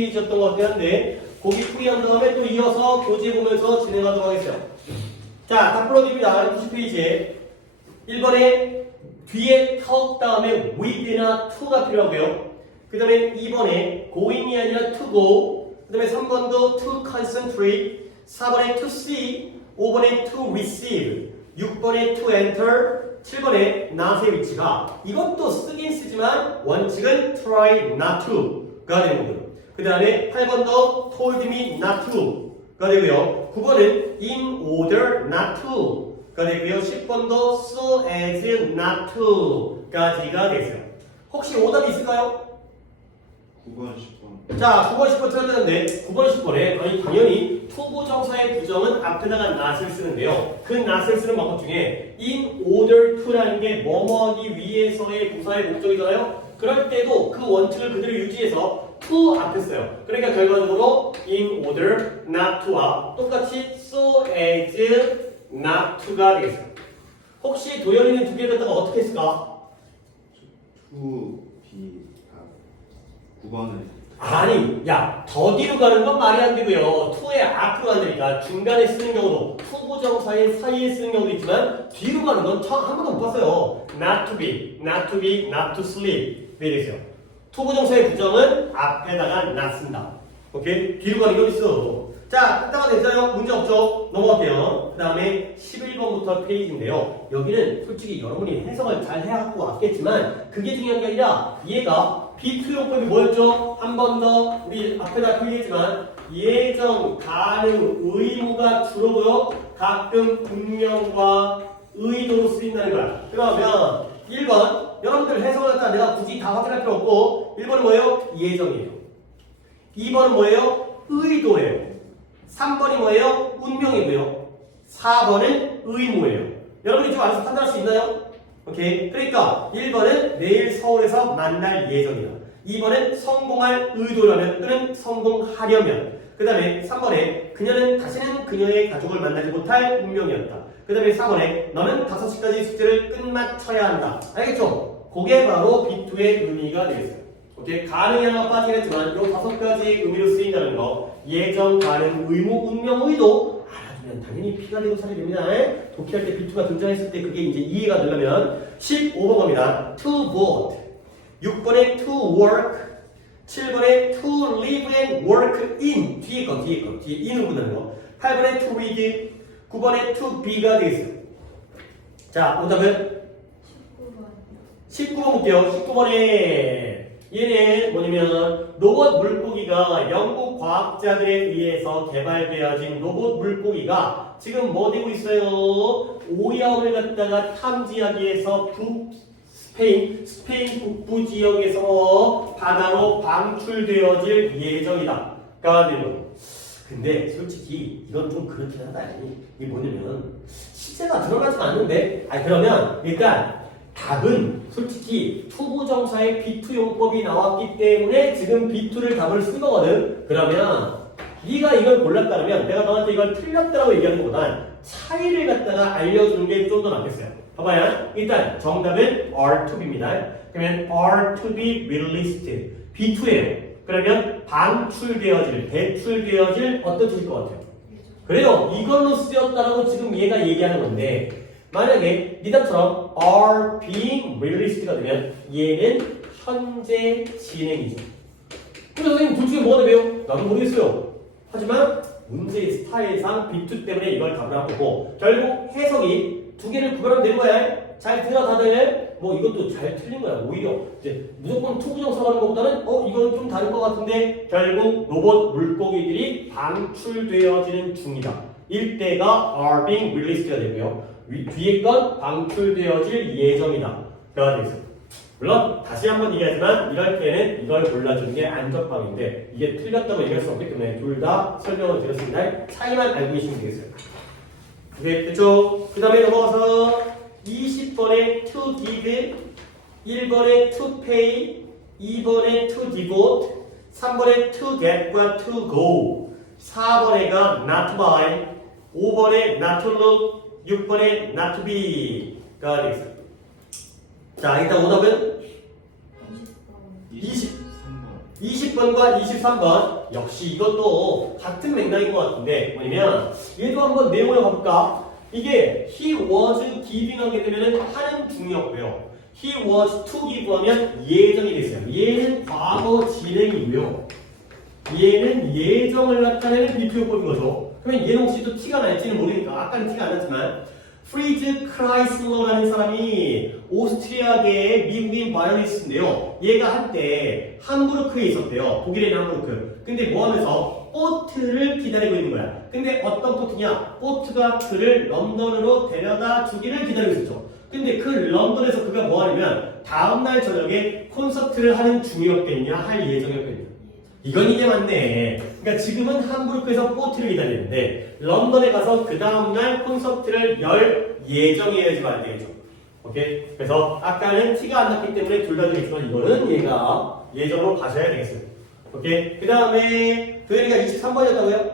페이지였던 것 같긴 한데 거기 풀이한 다음에 또 이어서 교재 보면서 진행하도록 하겠어요. 자, 다 풀어드립니다. 90페이지에 1번에 뒤에 턱 다음에 with나 to가 필요하고요. 그 다음에 2번에 going이 아니라 to go, 그 다음에 3번도 to concentrate, 4번에 to see, 5번에 to receive, 6번에 to enter, 7번에 not의 위치가 이것도 쓰긴 쓰지만 원칙은 try not to가 되는 거고요. 그 다음에 8번도 told me not to가 되고요. 9번은 in order not to가 되고요. 10번도 so as not to까지가 되세요. 혹시 오답이 있을까요? 9번, 10번. 자, 9번, 10번 틀렸는데 9번, 10번에 아니 당연히 투부정사의 부정은 앞에다가 not을 쓰는데요. 그 not을 쓰는 방법 중에 in order to라는 게 뭐뭐하기 위해서의 부사의 목적이잖아요. 그럴 때도 그 원칙을 그대로 유지해서 to 앞에 써요. 그러니까 결과적으로 in order not to와 똑같이 so as not to가 되겠어요. 혹시 도현이는 두 개 갖다가 어떻게 했을까? 2, B, 9번은 아니, 야, 더 뒤로 가는 건 말이 안 되고요. to의 앞으로 간다니까. 중간에 쓰는 경우도, 투부정사의 사이에 쓰는 경우도 있지만 뒤로 가는 건 한 번도 못 봤어요. not to be, not to be, not to sleep. 왜 이랬어요? 투부정사의 부정은 앞에다가 not 쓴다. 오케이? 뒤로 가는 게 어딨어? 자, 끝나가 됐어요? 문제 없죠? 넘어갈게요. 그 다음에 11번부터 페이지인데요. 여기는 솔직히 여러분이 해석을 잘 해갖고 왔겠지만 그게 중요한 게 아니라 얘가 비투용법이 뭐였죠? 한 번 더 우리 앞에다 표기했지만 예정, 가능, 의무가 주로고요. 가끔 운명과 의도로 쓰인다는 거야. 그러면 1번 여러분들 해석을 갖다 내가 굳이 다 확인할 필요 없고 1번은 뭐예요? 예정이에요. 2번은 뭐예요? 의도예요. 3번이 뭐예요? 운명이고요. 4번은 의무예요. 여러분이 좀 알아서 판단할 수 있나요? 오케이. 그러니까 1번은 내일 서울에서 만날 예정이다. 2번은 성공할 의도라면 또는 성공하려면. 그 다음에 3번에 그녀는 다시는 그녀의 가족을 만나지 못할 운명이었다. 그 다음에 4번에 너는 5시까지 숙제를 끝마쳐야 한다. 알겠죠? 그게 바로 B2의 의미가 되겠어요. 오케이. 가능이 하나 빠지긴 했지만 이 5가지 의미로 쓰인다는 거 예정, 가능, 의무, 운명, 의도 알아두면 당연히 피가 되고 살이 됩니다. 독해할 때 B2가 등장했을 때 그게 이제 이해가 되려면 15번 갑니다. To vote, 6번에 to work, 7번에 to live and work in 뒤에 in으로 끝나는 거 8번에 to read, 9번에 to be가 되겠어요. 자, 오답은 19번 볼게요. 19번에 얘는 뭐냐면 로봇 물고기가 영국 과학자들에 의해서 개발되어진 로봇 물고기가 지금 뭐 되고 있어요? 오염을 갖다가 탐지하기 위해서 스페인 북부 지역에서 바다로 방출되어질 예정이다. 가 되는 거예요. 근데 솔직히 이건 좀 그렇긴 하다. 이게 뭐냐면 시제가 드러나지 않는데 그러면 일단 답은 솔직히 투부정사의 B2 용법이 나왔기 때문에 지금 B2를 답을 쓴 거거든. 그러면 네가 이걸 골랐다면 내가 너한테 이걸 틀렸다고 얘기하는 것보단 차이를 갖다가 알려주는 게 좀 더 낫겠어요. 봐봐요. 일단 정답은 R2B입니다. 그러면 R2B released B2예요. 그러면 방출되어질, 배출되어질 어떤 뜻일 것 같아요? 그래요. 이걸로 쓰였다라고 지금 얘가 얘기하는 건데 만약에 니답처럼 are being released가 되면 얘는 현재 진행이죠. 그래서 선생님 둘 중에 뭐가 되요? 나도 모르겠어요. 하지만 문제의 스타일상 B2 때문에 이걸 답을 한 거고 결국 해석이 두 개를 구별하면 되는 거야. 잘 들어 다들. 뭐 이것도 잘 틀린 거야. 오히려 이제 무조건 투부정사 가는 것보다는 이건 좀 다른 것 같은데 결국 로봇 물고기들이 방출되어지는 중이다. 일대가 are being released가 되고요. 뒤에 건 방출되어질 예정이다. 가 되겠어요. 물론 다시 한번 얘기하지만 이럴 때는 이걸 골라주는 게 안전빵인데 이게 틀렸다고 얘기할 수 없기 때문에 둘 다 설명을 드렸습니다. 차이만 알고 계시면 되겠어요. 네, 됐죠? 그 다음에 넘어가서 20번에 to give, 1번에 to pay, 2번에 to devote, 3번에 to get과 to go, 4번에가 not to buy, 5번에 not to look, 6번에 not to be가 되겠습니다. 자, 일단 오답은 23번. 20번과 23번 역시 이것도 같은 맥락인 것 같은데 뭐냐면 얘도 한번 내용을 봐볼까? 이게 he was giving 하게 되면은 하는 중이었고요. he was to give 하면 예정이 됐어요. 얘는 과거 진행이고요. 얘는 예정을 나타내는 비표법인 거죠. 그러면 얘는 혹시 또 티가 날지는 모르니까 아까는 티가 안 났지만 프리즈 크라이슬러라는 사람이 오스트리아계의 미국인 바이올리스트인데요. 얘가 한때 함부르크에 있었대요. 독일에 있는 함부르크. 근데 뭐 하면서 보트를 기다리고 있는 거야. 근데 어떤 보트냐? 보트가 그를 런던으로 데려다 주기를 기다리고 있었죠. 근데 그 런던에서 그가 뭐 하냐면 다음날 저녁에 콘서트를 하는 중이었겠냐? 할 예정이었겠냐? 이건 이게 맞네. 그러니까 지금은 함부르크에서 보트를 기다리는데 런던에 가서 그 다음날 콘서트를 열 예정이어야지 말 되겠죠. 오케이? 그래서 아까는 티가 안 났기 때문에 둘 다 되겠지만 이거는 얘가 예정으로 가셔야 되겠어요. 오케이? 그 다음에 도현이가 23번이었다고요?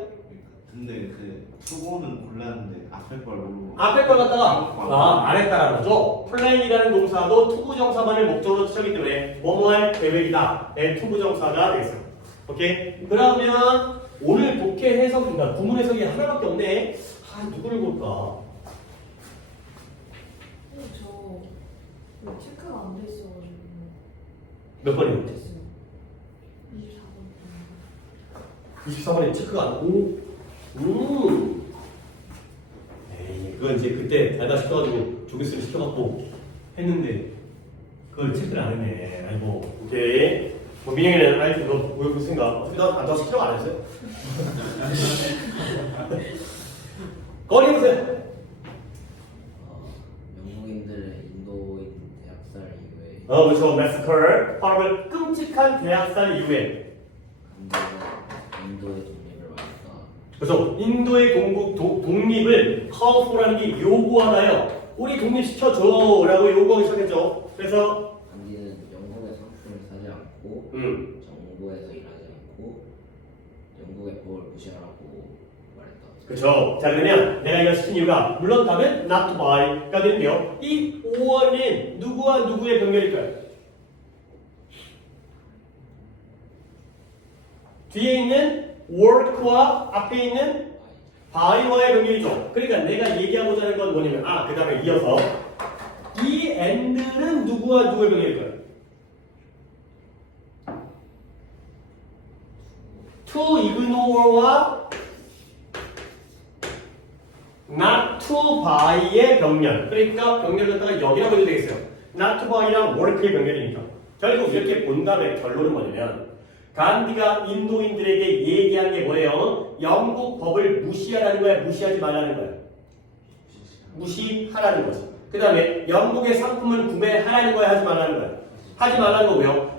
근데 그 투고는 골랐는데 앞에 걸 모르고 앞에 걸 갖다가 안 했다라는 거죠. 플랜이라는 동사도 투부정사만을 목적으로 쓰기 때문에 뭐뭐할 계획이다. 네, 투부정사가 되겠어요. 오케이? 그러면 오늘 독해 해석인가 구문 해석이 하나밖에 없네. 누구를 볼까? 저 체크가 안 돼 있어가지고 몇 번이요? 됐어요. 24번. 24번에 체크가 안 되고. 에이, 그건 이제 그때 달다 시켜가지고 조교수를 시켜갖고 했는데 그걸 체크를 안 했네. 아이고, 오케이. 뭐 민영이는 알지? 너왜 그 생각? 어떻게 너 시키라고 안 했어요? 거리 해보세요. 영국인들의 인도인 대학살 이후에 그렇죠. massacre. 바로 끔찍한 대학살 이후에. 인도의 독립을 말했다. 그래서 인도의 독립을 call for라는 게 요구하나요? 우리 독립시켜줘 라고 요구하기 시작했죠. 그래서 간디는 영국의 상품을 사지 않고 정부에서 일하지 않고 영국의 법을 무시하라고 말했다. 그렇죠. 자 그러면 내가 이걸 시킨 이유가 물론 답은 not to buy가 되는데요. 이 5원은 누구와 누구의 병렬일까요? 뒤에 있는 work와 앞에 있는 buy와의 병렬이죠. 그러니까 내가 얘기하고자 하는 건 뭐냐면 그 다음에 이어서 이 and는 누구와 누구의 병렬일까요? to ignore와 not to buy의 병렬. 그러니까 병렬을 갖다가 여기라고 해도 되겠어요. not to buy랑 work의 병렬이니까. 결국 이렇게 본 다음에 결론은 뭐냐면 간디가 인도인들에게 얘기한 게 뭐예요? 영국 법을 무시하라는 거야? 무시하지 말라는 거야? 무시하라는 거지. 그 다음에 영국의 상품을 구매하라는 거야? 하지 말라는 거야? 하지 말라는 거고요.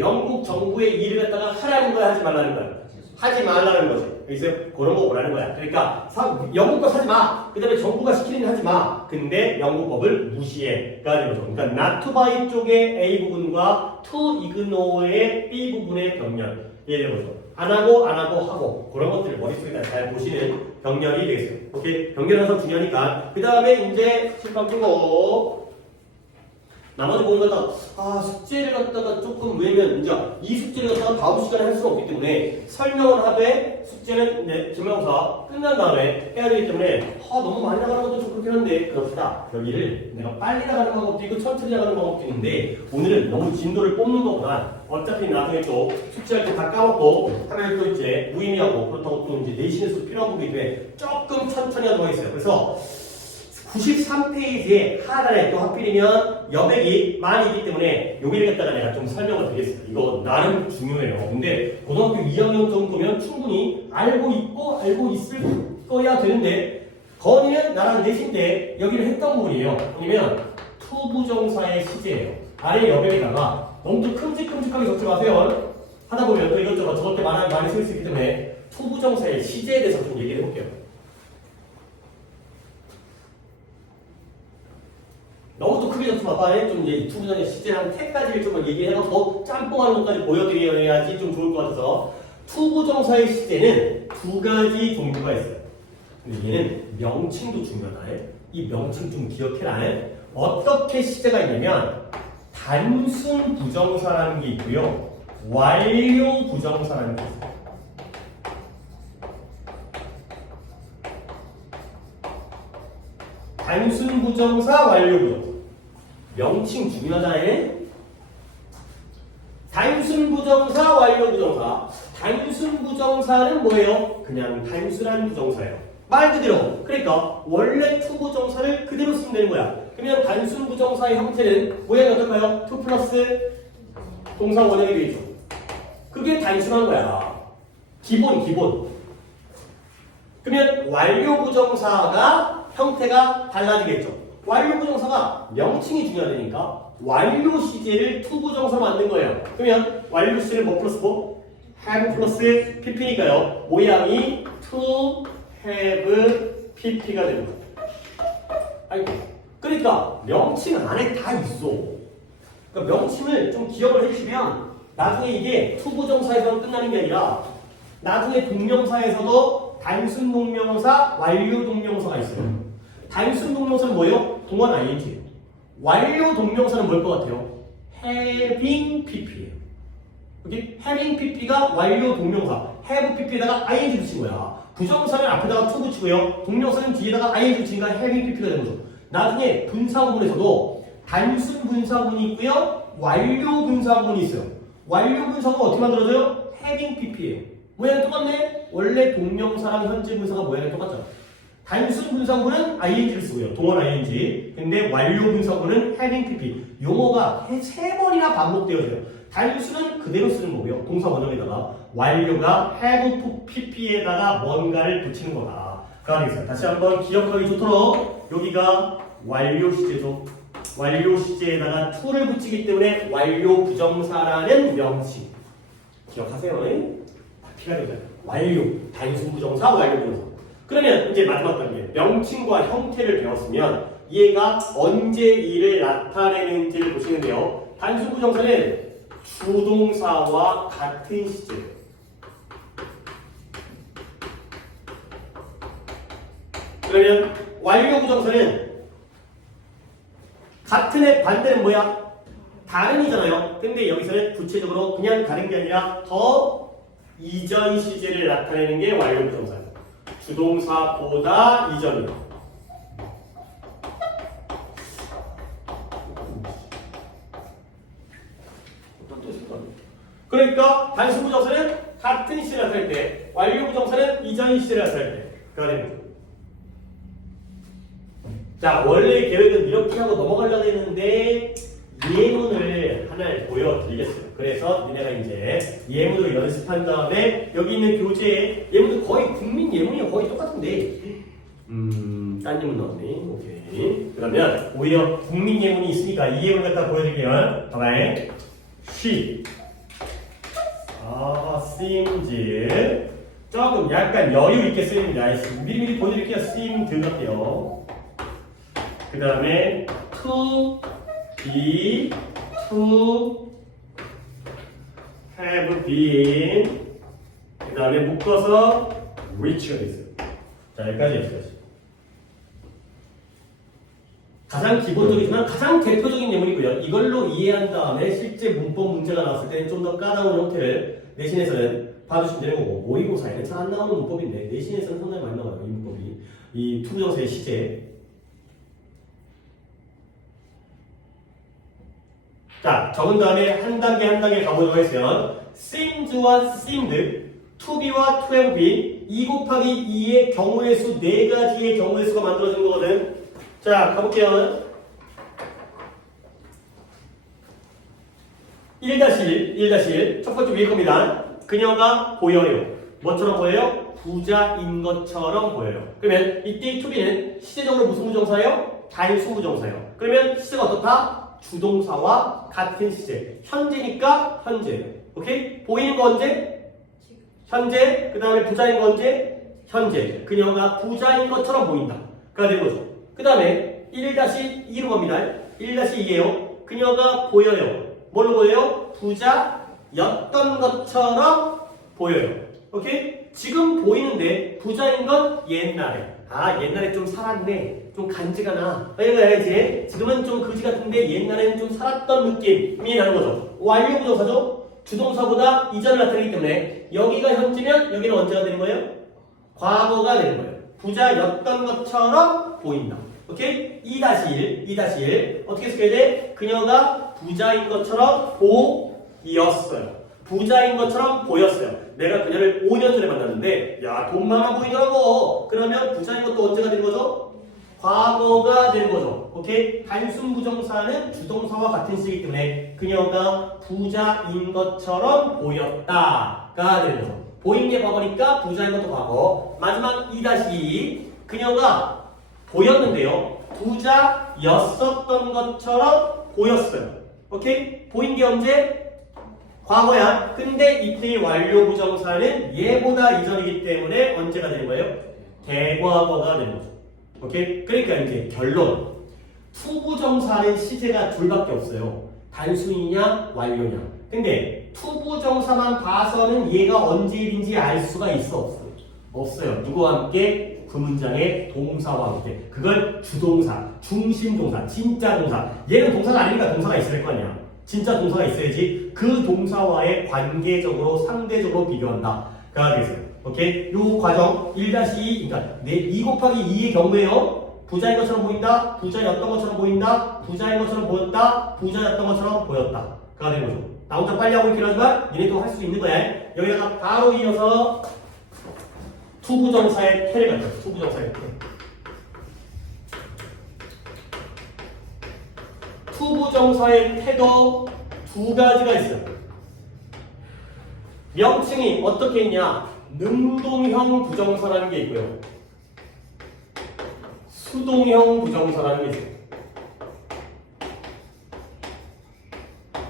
영국 정부의 일을 갖다가 하라는 거야? 하지 말라는 거야? 하지 말라는 거지. 그래서 그런 거 오라는 거야. 그러니까 영국 거 사지 마. 그 다음에 정부가 시키는 일 하지 마. 근데 영국 법을 무시해가 되는 거죠. 그러니까 not to buy 쪽의 A 부분과 to ignore의 B 부분의 병렬. 이해되는 거죠. 안 하고 하고 그런 것들을 머릿속에 잘 보시는 병렬이 되겠어요. 오케이? 병렬 항상 중요하니까. 그 다음에 이제 실방 끄고 나머지 보는 거다 숙제를 갖다가 조금 외면 이제 이 숙제를 갖다가 다음 시간에 할 수가 없기 때문에 설명을 하되 숙제는 증명사 끝난 다음에 해야 되기 때문에 너무 많이 나가는 것도 좀 그렇긴 한데 그렇다. 여기를 내가 빨리 나가는 방법도 있고 천천히 나가는 방법도 있는데 오늘은 너무 진도를 뽑는 것보다 어차피 나중에 또 숙제할 때 다 까먹고 하면 또 이제 무의미하고 그렇다고 또 이제 내신에서 필요한 부분이 때문에 조금 천천히 하도록 하겠어요. 그래서 93페이지에 하단에 또 하필이면 여백이 많이 있기 때문에 여기를 갖다가 내가 좀 설명을 드리겠습니다. 이거 나름 중요해요. 근데 고등학교 2학년 정도면 충분히 알고 있을 거야 되는데 건이는 나랑 내신 때 여기를 했던 부분이에요. 뭐냐면 투부정사의 시제예요. 아래 여백에다가 너무 또 큼직큼직하게 적지 마세요. 하다 보면 또 이것저것 저것 때 많이 쓸 수 있기 때문에 투부정사의 시제에 대해서 좀 얘기해 볼게요. 너무 또 크게 적지 마봐요. 좀 이제 투부정의 시제 한 10가지를 좀 얘기해서 짬뽕하는 것까지 보여드려야지 좀 좋을 것 같아서 투부정사의 시제는 두 가지 종류가 있어요. 근데 얘는 명칭도 중요하다. 이 명칭 좀 기억해라. 어떻게 시제가 있냐면 단순 부정사라는 게 있고요. 완료 부정사라는 거죠. 단순 부정사, 완료 부정사. 명칭 중요하잖아요. 단순 부정사, 완료 부정사. 단순 부정사는 뭐예요? 그냥 단순한 부정사예요. 말 그대로. 그러니까 원래 투 부정사를 그대로 쓰면 되는 거야. 그러면 단순 부정사의 형태는 모양이 어떨까요? 투 플러스 동사 원형이 되죠. 그게 단순한 거야. 기본. 그러면 완료 부정사가 형태가 달라지겠죠. 완료 부정사가 명칭이 중요하다니까 완료 시제를 투 부정사로 만든 거예요. 그러면 완료 시제를 뭐 플러스 뭐? have 플러스 pp니까요. 모양이 to have pp가 되는 거예요. 아이고. 그러니까 명칭 안에 다 있어. 그러니까 명칭을 좀 기억을 해주시면 나중에 이게 투 부정사에서만 끝나는 게 아니라 나중에 동명사에서도 단순 동명사, 완료 동명사가 있어요. 단순 동명사는 뭐예요? 동원 ing. 완료 동명사는 뭘 것 같아요? having pp예요. 여기 having pp가 완료 동명사, have pp에다가 ing 붙인 거야. 부정사는 앞에다가 to 붙이고요. 동명사는 뒤에다가 ing 붙이니까 having pp가 되는 거죠. 나중에 분사구문에서도 단순 분사구문이 있고요. 완료 분사구문이 있어요. 완료 분사구문 어떻게 만들어져요? having pp예요. 모양이 똑같네? 원래 동명사랑 현재 분사가 모양이 똑같잖아. 단순 분사구문은 ing를 쓰고요. 동원 ing. 근데 완료 분사구문은 having pp. 용어가 3번이나 반복되어져요. 단순은 그대로 쓰는 거고요. 동사 원형에다가 완료가 have pp에다가 뭔가를 붙이는 거다. 그 안에 있어요. 다시 한번 기억하기 좋도록 여기가 완료 시제죠. 완료 시제에다가 to를 붙이기 때문에 완료 부정사라는 명칭. 기억하세요. 피가 되죠. 완료, 단순 부정사, 완료 부정사. 그러면 이제 마지막 단계 명칭과 형태를 배웠으면 얘가 언제 일을 나타내는지를 보시는데요. 단순 부정사는 주동사와 같은 시제예요. 그러면 완료 부정사는 같은 의 반대는 뭐야? 다른이잖아요. 근데 여기서는 구체적으로 그냥 다른 게 아니라 더 이전 시제를 나타내는 게 완료 부정사예요. 주동사보다 이전이요. 그러니까 단순 부정사는 같은 시제를 나타낼 때, 완료 부정사는 이전 시제를 나타낼 때가 되는 거죠. 자, 원래 계획은 이렇게 하고 넘어가려고 했는데 예문을 하나를 보여드리겠어요. 그래서 니네가 이제 예문을 연습한 다음에 여기 있는 교재에 예문도 거의 국민 예문이 거의 똑같은데 딴 예문 넣었네. 오케이. 그러면 오히려 국민 예문이 있으니까 이 예문 갖다 보여드릴게요. 봐봐요. She seems 조금 약간 여유 있게 쓰입니다. 미리미리 보여드릴게요. seem 들을게요. 그 다음에 to be, to have been, 그 다음에 묶어서 reach가 됐어요. 자, 여기까지 했어요. 가장 기본적이지만 가장 대표적인 예문이고요. 이걸로 이해한 다음에 실제 문법 문제가 나왔을 때는 좀 더 까다로운 형태를 내신에서는 봐주시면 되는 거고, 모의고사에는 잘 안 나오는 문법인데 내신에서는 상당히 많이 나와요. 이 문법이. 이 투부정사의 시제. 자, 적은 다음에 한 단계 가보도록 하겠어요. seems와 seemed, to be와 to have been, 2 곱하기 2의 경우의 수 4가지의 경우의 수가 만들어진 거거든. 자, 가볼게요. 1-1 첫 번째 위에 겁니다. 그녀가 보여요. 뭐처럼 보여요? 부자인 것처럼 보여요. 그러면 이때 to be는 시제적으로 무슨 부정사예요? 단수 부정사예요. 그러면 시제가 어떻다? 주동사와 같은 시제. 현재니까 현재. 오케이? 보이는 거 언제? 현재. 그 다음에 부자인 거 언제? 현재. 그녀가 부자인 것처럼 보인다. 가 되는 거죠. 그 다음에 1-2로 갑니다. 1-2예요. 그녀가 보여요. 뭘로 보여요? 부자였던 것처럼 보여요. 오케이? 지금 보이는데 부자인 건 옛날에. 아, 옛날에 좀 살았네. 좀 간지가 나. 이런 거 알지? 지금은 좀 그지 같은데 옛날에는 좀 살았던 느낌이 나는 거죠. 완료 부정사죠? 주동사보다 이전을 나타내기 때문에 여기가 현재면 여기는 언제가 되는 거예요? 과거가 되는 거예요. 부자였던 것처럼 보인다. 오케이? 2-1, 2-1 어떻게 쓰게 돼? 그녀가 부자인 것처럼 보였어요. 부자인 것처럼 보였어요. 내가 그녀를 5년 전에 만났는데 야, 돈 많아 보이더라고. 그러면 부자인 것도 언제가 되는 거죠? 과거가 되는 거죠. 오케이? 단순 부정사는 주동사와 같은 시이기 때문에 그녀가 부자인 것처럼 보였다가 되는 거죠. 보인 게 과거니까 부자인 것도 과거. 마지막 2-2 그녀가 보였는데요. 부자였었던 것처럼 보였어요. 오케이? 보인 게 언제? 과거야. 근데 이때의 완료 부정사는 얘보다 이전이기 때문에 언제가 되는 거예요? 대과거가 되는 거죠. 오케이? 그러니까 이제 결론. 투부정사는 시제가 둘밖에 없어요. 단순이냐 완료냐. 근데 투부정사만 봐서는 얘가 언제 일인지 알 수가 있어 없어요? 없어요. 누구와 함께? 그 문장의 동사와 함께. 그걸 주동사, 중심동사, 진짜 동사. 얘는 동사가 아니니까 동사가 있어야 될 거 아니야. 진짜 동사가 있어야지 그 동사와의 관계적으로 상대적으로 비교한다. 가 되겠어요. 오케이? 요 과정 1-2 그러니까 2 곱하기 2의 경우에요. 부자인 것처럼 보인다. 부자였던 것처럼 보인다. 부자인 것처럼 보였다. 부자였던 것처럼 보였다. 가 되는 거죠. 나 혼자 빨리 하고 있긴 하지만 얘네도 할 수 있는 거야. 여기다가 바로 이어서 투부정사의 태를 갖다. 투부정사의 태. 투부정사의 태도 두 가지가 있어요. 명칭이 어떻게 있냐? 능동형 부정사라는 게 있고요. 수동형 부정사라는 게 있어요.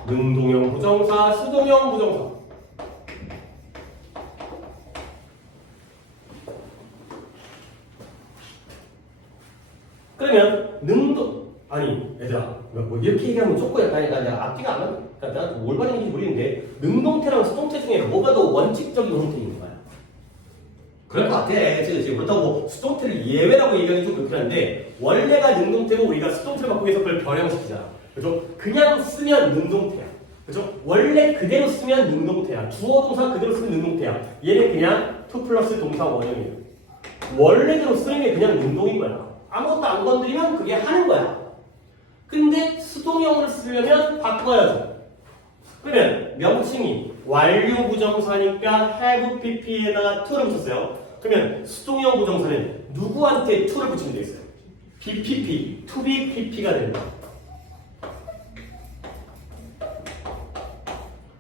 능동형 부정사, 수동형 부정사. 그러면 아니 얘들아 뭐 이렇게 얘기하면 조금 약간 내가 앞뒤가 안 맞. 그러니까 내가 뭘 말하는지 모르겠는데 능동태랑 수동태 중에 뭐가 더 원칙적인 형태인 거야? 그럴 것 같아. 그치? 그렇다고 수동태를 예외라고 얘기하기 좀 그렇긴 한데 원래가 능동태고 우리가 수동태를 바꾸기 위해서 그걸 변형시키잖아. 그죠? 그냥 쓰면 능동태야. 그죠? 원래 그대로 쓰면 능동태야. 주어 동사 그대로 쓰면 능동태야. 얘는 그냥 2 플러스 동사 원형이에요. 원래대로 쓰는 게 그냥 능동인 거야. 아무것도 안 건드리면 그게 하는 거야. 근데 수동형으로 쓰려면 바꿔야죠. 그러면 명칭이 완료 부정사니까 have pp에다가 to를 붙였어요. 그러면 수동형 부정사는 누구한테 to를 붙이면 되겠어요? bpp, to be pp가 됩니다.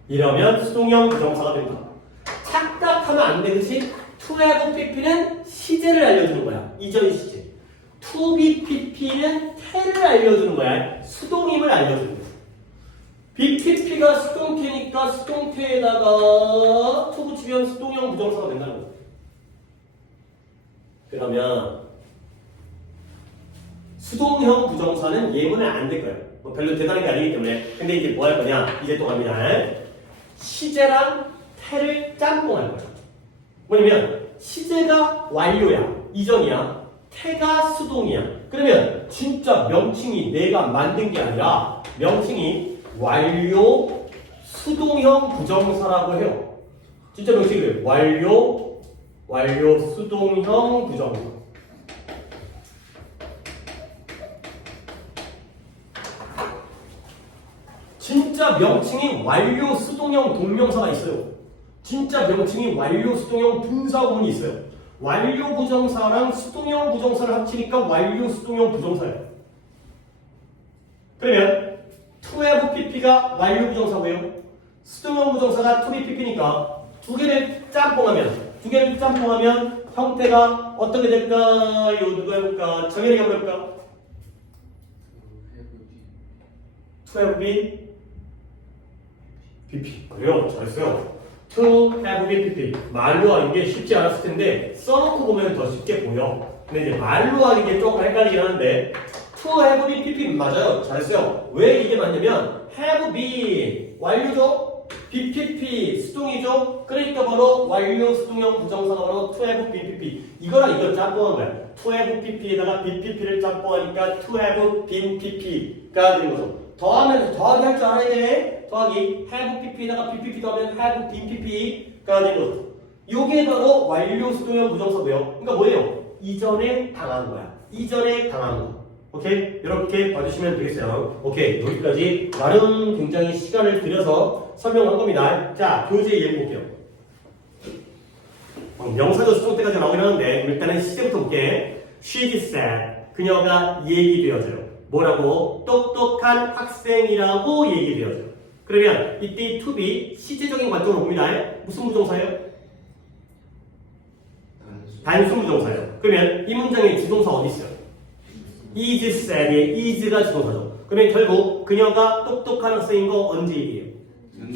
이러면 수동형 부정사가 됩니다. 착각하면 안 돼, 그치? to have pp는 시제를 알려주는 거야. 이전 시제. to be pp는 태를 알려주는 거야. 수동임을 알려주는 거야. BPP가 수동태니까 수동태에다가 to 붙이면 수동형 부정사가 된다는 거야. 그러면 수동형 부정사는 예문은 안 될 거예요. 뭐 별로 대단한 게 아니기 때문에. 근데 이제 뭐 할 거냐? 이제 또 갑니다. 시제랑 태를 짬뽕할 거야. 뭐냐면 시제가 완료야. 이전이야. 태가 수동이야. 그러면 진짜 명칭이 내가 만든 게 아니라 명칭이 완료 수동형 부정사라고 해요. 진짜 명칭이 그래요. 완료 수동형 부정사. 진짜 명칭이 완료 수동형 동명사가 있어요. 진짜 명칭이 완료 수동형 분사구문이 있어요. 완료 부정사랑 수동형 부정사를 합치니까 완료 수동형 부정사예요. 그러면 to have pp가 완료 부정사고요. 수동형 부정사가 to be pp니까 두 개를 짬뽕하면 형태가 어떻게 될까요? 누가 해볼까? 정현이가 해볼까? to have been pp. 그래요. 잘했어요. to have been pp. 말로 하는 게 쉽지 않았을 텐데 써놓고 보면 더 쉽게 보여. 근데 이제 말로 하는 게 조금 헷갈리긴 하는데 to have been pp 맞아요. 잘했어요. 왜 이게 맞냐면 have been 완료죠. bpp 수동이죠. 그러니까 바로 완료 수동형 부정사가 바로 to have been pp. 이거랑 이걸 짬뽕한 거야. to have pp에다가 bpp를 짬뽕하니까 to have been pp가 되는 거죠. 더하면 더하기 할 줄 알아야 돼. 더하기 have pp에다가 pp 더하면 have been pp가 되는 거죠. 요게 바로 완료 수동형 부정사고요. 그러니까 뭐예요? 이전에 당한 거야. 이전에 당한 거. 오케이? 이렇게 봐주시면 되겠어요. 오케이. 여기까지 나름 굉장히 시간을 들여서 설명한 겁니다. 자, 교재 예문 볼게요. 명사조 수동 때까지 나오긴 하는데 일단은 시제부터 볼게. She said. 그녀가 얘기되어져요. 뭐라고? 똑똑한 학생이라고 얘기되어져요. 그러면 이때 to be 시제적인 관점으로 봅니다. 무슨 부정사예요? 단수 부정사예요. 그러면 이 문장의 주동사 어디 있어요? is said의 is가 주동사죠. 그러면 결국 그녀가 똑똑한 학생인 거 언제 얘기해요?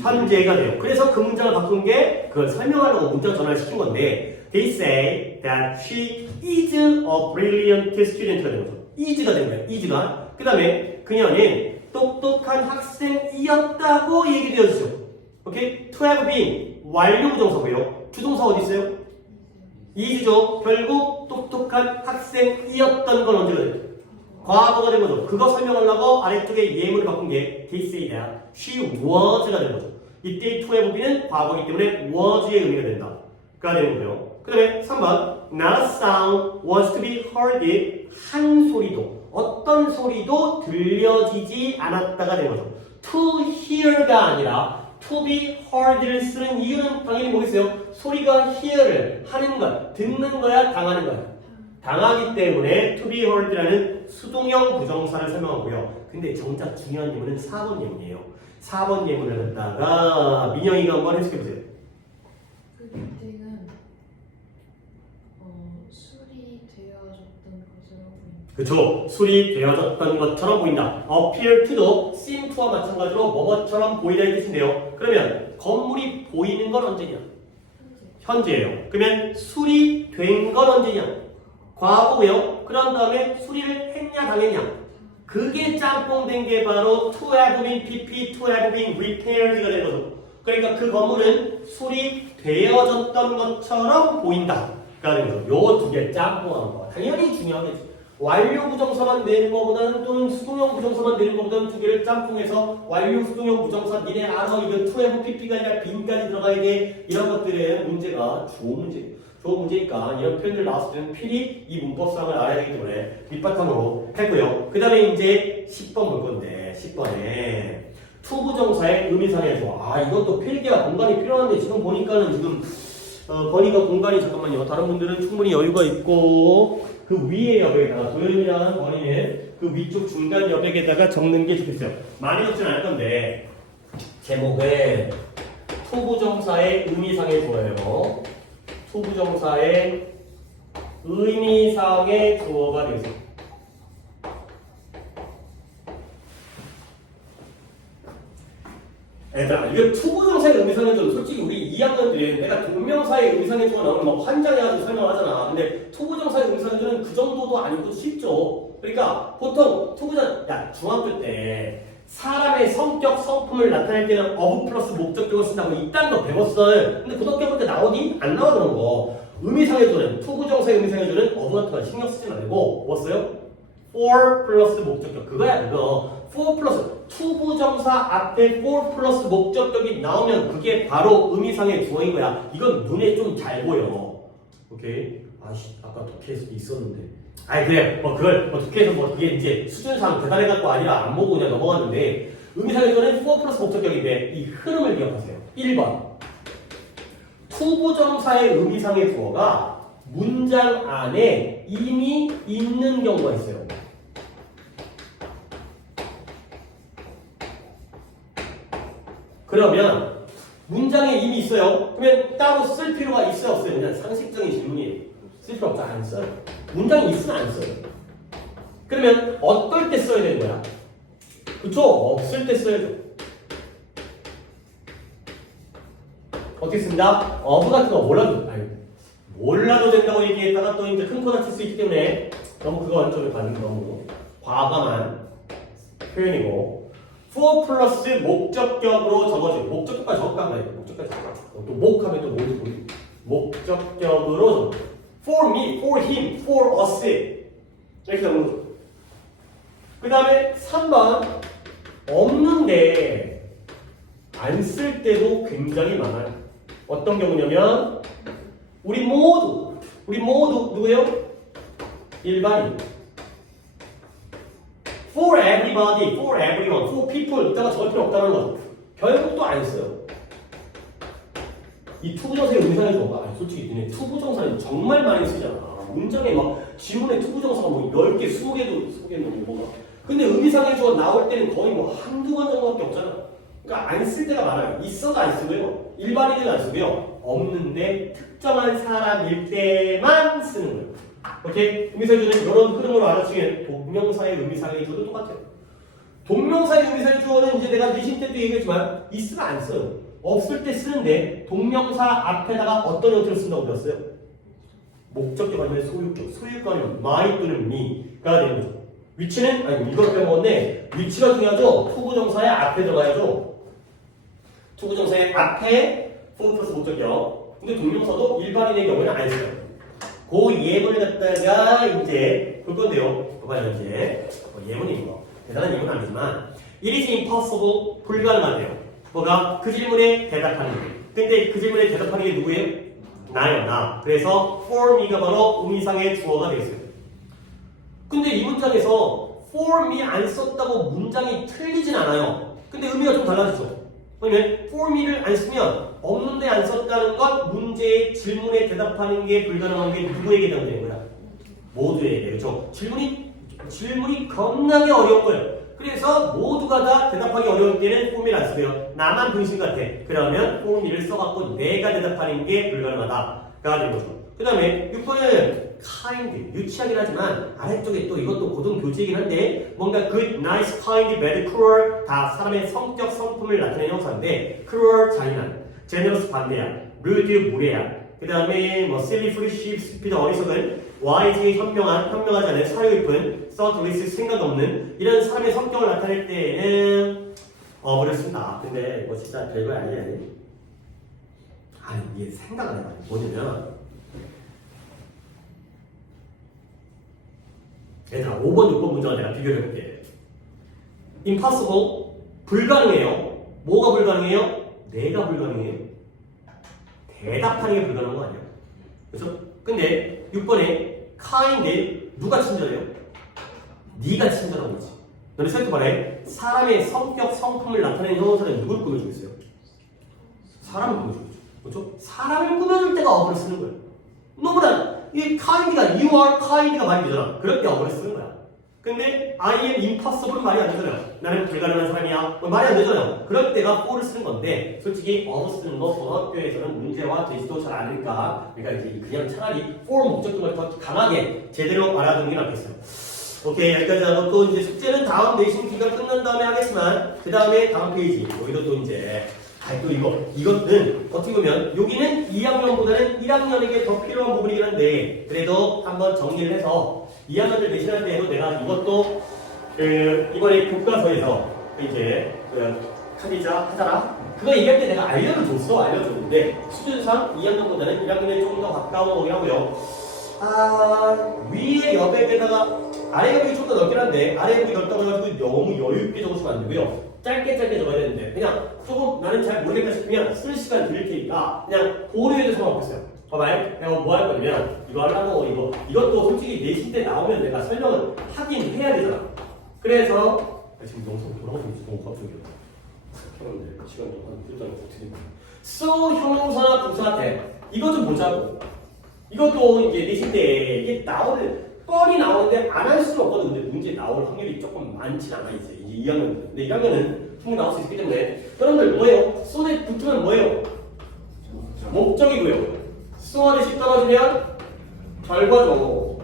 현재가 돼요. 그래서 그 문장을 바꾼 게 그걸 설명하려고 문장 전환을 시킨 건데 they say that she is a brilliant student가 되는 거죠. is가 되는 거예요. is가. 그 다음에 그녀는 똑똑한 학생이었다고 얘기되어주죠. 오케이? to have been 완료 부정사고요. 주동사 어디 있어요? is죠. 결국 똑똑한 학생이었던 건 언제가 돼요? 과거가 된 거죠. 그거 설명하려고 아래쪽에 예문을 바꾼 게 they say that she was가 된 거죠. 이때 to have been은 과거이기 때문에 was의 의미가 된다. 가 되는 거고요. 그 다음에 3번 Not a sound was to be heard. 한 소리도 어떤 소리도 들려지지 않았다가 되는 거죠. To hear가 아니라 to be heard를 쓰는 이유는 당연히 뭐겠어요? 소리가 hear를 하는 거야. 듣는 거야? 당하는 거야? 당하기 때문에 to be heard라는 수동형 부정사를 설명하고요. 근데 정작 중요한 예문은 4번 예문이에요. 4번 예문을 갖다가 민영이가 한번 해석해보세요. 그 밑에는 수리되어졌던 것으로 보인다. 그쵸. 수리되어졌던 것처럼 보인다. appear to도 seem to와 마찬가지로 뭐뭐처럼 보이다 이 뜻인데요. 그러면 건물이 보이는 건 언제냐? 현재예요. 그러면 수리된 건 언제냐? 과거고요. 그런 다음에 수리를 했냐 당했냐? 그게 짬뽕된 게 바로 to have been pp, to have been repaired가 되는 거죠. 그러니까 그 건물은 수리되어졌던 것처럼 보인다. 가 되는 거죠. 요 두 개 짬뽕한 거. 당연히 중요하겠지. 완료 부정사만 내는 것보다는 또는 수동형 부정사만 내는 것보다는 두 개를 짬뽕해서 완료 수동형 부정사 니네 알아. 이거 to have pp가 아니라 being까지 들어가야 돼. 이런 것들은 문제가 좋은 문제예요. 좋은 문제니까 이런 표현들 나왔을 때는 필히 이 문법상을 알아야 되기 때문에 밑바탕으로 했고요. 그 다음에 이제 10번 볼 건데 10번에 투부정사의 의미상의 조어. 이것도 필기와 공간이 필요한데 지금 보니까는 지금 건이가 공간이 잠깐만요. 다른 분들은 충분히 여유가 있고 그 위에 여백에다가 도현이랑 건이의 그 위쪽 중간 여백에다가 적는 게 좋겠어요. 많이 적진 않을 건데 제목에 투부정사의 의미상의 조어예요. 투부정사의 의미상의 주어가 되겠습니다. 얘들아, 이거 투부정사의 의미상의 주어는 솔직히 우리 2학년들이 내가 동명사의 의미상의 주어 나오면 막 환장해가지고 설명하잖아. 근데 투부정사의 의미상의 주어는 그 정도도 아니고 쉽죠. 그러니까 보통 중학교 때 사람의 성격, 성품을 나타낼 때는 of 플러스 목적격을 쓴다고 이딴 거 배웠어요. 근데 고등학교 볼 때 나오니? 안 나오는 거. 의미상의 조는, 투부정사의 의미상의 조는 of 같은 거 신경 쓰지 말고 뭐 써요? for 플러스 목적격. 그거야 그거. for 플러스 투부정사 앞에 for 플러스 목적격이 나오면 그게 바로 의미상의 주어인 거야. 이건 눈에 좀 잘 보여. 오케이? 아까 독해에서도 있었는데. 그래. 그걸 독해에서 그게 이제 수준상 대단해갖고 아니라 안 보고 그냥 넘어갔는데 의미상의 조는 for 플러스 목적격인데 이 흐름을 기억하세요. 1번. 투부정사의 의미상의 주어가 문장 안에 이미 있는 경우가 있어요. 그러면 문장에 이미 있어요. 그러면 따로 쓸 필요가 있어요, 없어요? 그냥 상식적인 질문이에요. 쓸 필요 없어, 안 써요. 문장이 있으면 안 써요. 그러면 어떨 때 써야 되는 거야? 그쵸? 없을 때 써야죠. 어떻게 씁니다? of 같은 거 몰라도 된다고 얘기했다가 또 이제 큰 코 다칠 수 있기 때문에 너무 그거 좀 너무 과감한 표현이고 for 플러스 목적격으로 적어줘. 목적격까지 적을까 말이야. 목적격까지 적어. 또 목하면 또 뭐지? 목적격으로 적어. For me, for him, for us 이렇게 적는 거죠. 그 다음에 3번 없는데 안 쓸 때도 굉장히 많아요. 어떤 경우냐면 우리 모두 누구예요? 일반인. For everybody, for everyone, for people 이따가 적을 필요 없다는 거죠. 결국 또 안 써요. 이 투부정사의 의미상의 주어가 솔직히 너네 투부정사는 정말 많이 쓰잖아. 문장에 막 지문에 투부정사가 뭐 10개, 20개는 뭐가. 근데 의미상의 주어 나올 때는 거의 뭐 한두 번 정도밖에 없잖아. 그러니까 안 쓸 때가 많아요. 있어도 안 쓰고요. 일반인은 안 쓰고요. 없는데 특정한 사람일 때만 쓰는 거예요. 오케이? 의미상의 주어는 이런 흐름으로 알아주면 동명사의 의미상의 주어도 똑같아요. 동명사의 의미상의 주어는 이제 내가 내신 때도 얘기했지만 있으면 안 써요. 없을 때 쓰는데 동명사 앞에다가 어떤 형태로 쓴다고 배웠어요? 목적격 아니면 소유격, 소유격 아니면 my 또는 me가 되는 거죠. 위치는 아니 이걸 빼먹었네. 위치가 중요하죠. 투부정사의 앞에 들어가야죠. 투부정사의 앞에 for 플러스 목적격. 근데 동명사도 일반인의 경우에는 안 써요. 그 예문을 갖다가 이제 볼 건데요. 봐봐요 이제 예문이 뭐 대단한 예문은 아니지만 it is impossible 불가능하대요. 뭐가 그 질문에 대답하는 게. 근데 그 질문에 대답하는 게 누구예요? 나요, 나. 그래서 for me가 바로 의미상의 주어가 되겠어요. 근데 이 문장에서 for me 안 썼다고 문장이 틀리진 않아요. 근데 의미가 좀 달라지죠. 왜냐면 for me를 안 쓰면 없는데 안 썼다는 건 문제의 질문에 대답하는 게 불가능한 게 누구에게 해당되는 거야? 모두에게. 그렇죠? 질문이 겁나게 어려운 거예요. 그래서 모두가 다 대답하기 어려울 때는 for me를 안 쓰고요. 나만 분신 같아. 그러면 for me를 써갖고 내가 대답하는 게 불가능하다가 되는 거죠. 그 다음에 6번은 kind, 유치하긴 하지만 아래쪽에 또 이것도 고등 교재이긴 한데 뭔가 good, nice, kind, bad, cruel 다 사람의 성격, 성품을 나타내는 형사인데 cruel, 잔인한, generous, 반대야, rude, 무례야 그 다음에 뭐 silly, foolish, stupid, 어리석은 wise, 현명하지 않은, 사려 깊은, thoughtless, 생각 없는 이런 사람의 성격을 나타낼 때는 어부를 쓴다. 근데 뭐 진짜 별거 아니야. 아니 이게 생각 안 해봐. 뭐냐면 얘들아 5번, 6번 문장을 내가 비교해볼게. impossible 불가능해요. 뭐가 불가능해요? 내가 불가능해요. 대답하는 게 불가능한 거 아니야? 그렇죠? 근데 6번에 kind 누가 친절해요? 네가 친절한 거지. 너네 생각해봐라. 사람의 성격, 성품을 나타내는 형용사는 누굴 꾸며주겠어요? 사람을 꾸며주겠죠. 그렇죠? 사람을 꾸며줄 때가 어부를 쓰는 거예요. 너무나 이 kind가 you are kind가 말이 되잖아. 그럴 때 어부를 쓰는 거야. 근데 I am impossible은 말이 안 되잖아요. 나는 불가능한 사람이야. 말이 안 되잖아요. 그럴 때가 for를 쓰는 건데 솔직히 어부 쓰는 거 고등학교에서는 문제와 되지도 잘 않으니까 그러니까 이제 그냥 차라리 for 목적격을 더 강하게 제대로 알아두는 게 낫겠어요. 오케이 여기까지 하고 또 이제 숙제는 다음 내신 기간 끝난 다음에 하겠지만 그 다음에 다음 페이지 여기도 또 이제 또 이것은 어떻게 보면 여기는 2학년보다는 1학년에게 더 필요한 부분이긴 한데 그래도 한번 정리를 해서 2학년들 내신할 때에도 내가 이것도 이번에 교과서에서 이제 카디자 하자라 그거 얘기할 때 내가 알려줬는데 수준상 2학년보다는 1학년에 조금 더 가까운 거긴 하고요. 위에 여백에다가 아래 여백이 좀 더 넓긴 한데 아래 여백이 넓다고 해가지고 너무 여유있게 적으시면 안 되고요. 짧게 적어야 되는데 그냥 조금 나는 잘 모르겠다 싶으면 쓸 시간 드릴 테니까 그냥 고려해도 상관없겠어요. 봐봐요. 내가 뭐 할 거냐면 이거 하려고 이것도 솔직히 내신 때 나오면 내가 설명을 하긴 해야 되잖아. 그래서 지금 영상 돌아가고 있어. 너무 갑자기 형님들 시간 좀 필요하면 어떻게 됩니까? so 형용사나 부사태 이거 좀 보자고. 이것도 이제 내신 때 이게 뻔히 나오는데 안 할 수는 없거든. 근데 문제 나올 확률이 조금 많진 않아 이제 2학년. 근데 1학년은 충분히 나올 수 있기 때문에 여러분들 뭐예요? so에 붙으면 뭐예요? 목적이고요. so 대신 떨어지면 결과죠.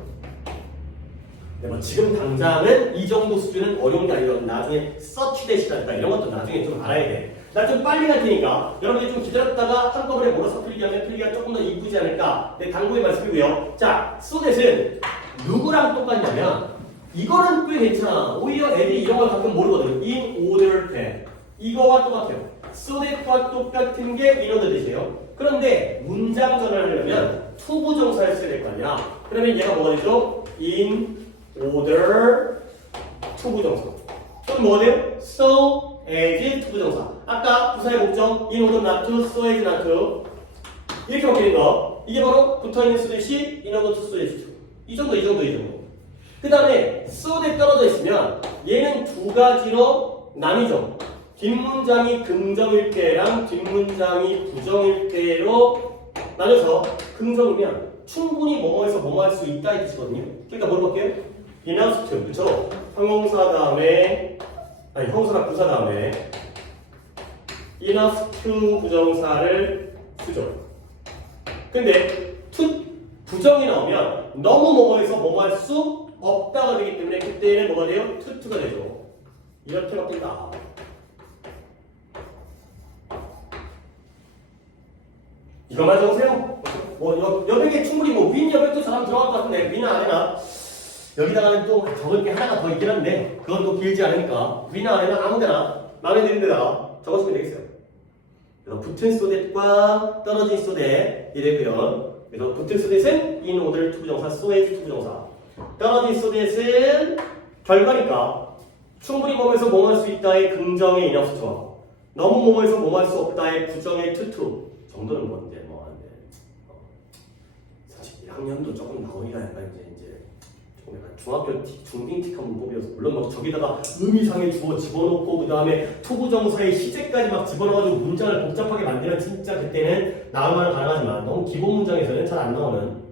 네, 뭐 지금 당장은 이 정도 수준은 어려운 게 아니라 나중에 such 대신한다 이런 것도 나중에 좀 알아야 돼. 나 좀 빨리 갈 테니까 여러분들이 좀 기다렸다가 한꺼번에 몰아서 풀기하면 풀기가 조금 더 이쁘지 않을까 내 당부의 말씀이고요. 자, so that은 누구랑 똑같냐면 이거는 꽤 괜찮아. 오히려 애들이 이런 걸 가끔 모르거든. in order that 이거와 똑같아요. so that과 똑같은 게 이런 뜻이에요. 그런데 문장 전환을 하려면 투부정사를 써야 될 거 아니야. 그러면 얘가 뭐가 되죠? in order 투부정사. 그럼 뭐가 돼요? so as 투부정사. 아까 부사의 목적 in order not to, so as not to 이렇게 바뀌는 거. 이게 바로 붙어있는 수듯이 in order to, so as to. 이 정도. 그 다음에 so that 떨어져 있으면 얘는 두 가지로 나뉘죠. 뒷문장이 긍정일 때랑 뒷문장이 부정일 때로 나눠서 긍정이면 충분히 뭐뭐해서 뭐뭐 할 수 있다 이 뜻이거든요. 그러니까 뭐로 바뀌어요? enough to. 그쵸? 형용사 다음에 형용사나 부사 다음에 enough to 부정사를 쓰죠. 근데 to 부정이 나오면 너무 뭐뭐해서 뭐뭐 할 수 없다가 되기 때문에 그때는 뭐가 돼요? to가 되죠. 이렇게 바뀐다. 이거만 적으세요. 뭐 여백에 충분히 뭐 윈 여백도 사람 들어갈 것 같은데 윈은 안 해나? 여기다가는 또 적을 게 하나가 더 있긴 한데 그건 또 길지 않으니까 윈은 안 해나 아무데나 마음에 드는 데다가 적어주면 되겠어요. 그래서 붙은 소댓과 떨어진 소댓 이랬고요. 그래서 붙은 소댓은 in order to 부정사, so as to 부정사. 떨어진 소댓은 결과니까 충분히 뭐뭐해서 뭐뭐 할 수 있다의 긍정의 enough to와 너무 뭐뭐해서 뭐뭐 할 수 없다의 부정의 to 정도는 뭔데 뭐 한데 사실 1학년도 조금 나오기가 약간 이제 조금 약간 중학교 중딩틱한 문법이어서 물론 뭐 저기다가 의미상의 주어 집어넣고 그 다음에 투부정사의 시제까지 막 집어넣어가지고 문장을 복잡하게 만들면 진짜 그때는 나올만은 가능하지만 너무 기본 문장에서는 잘 안 나오는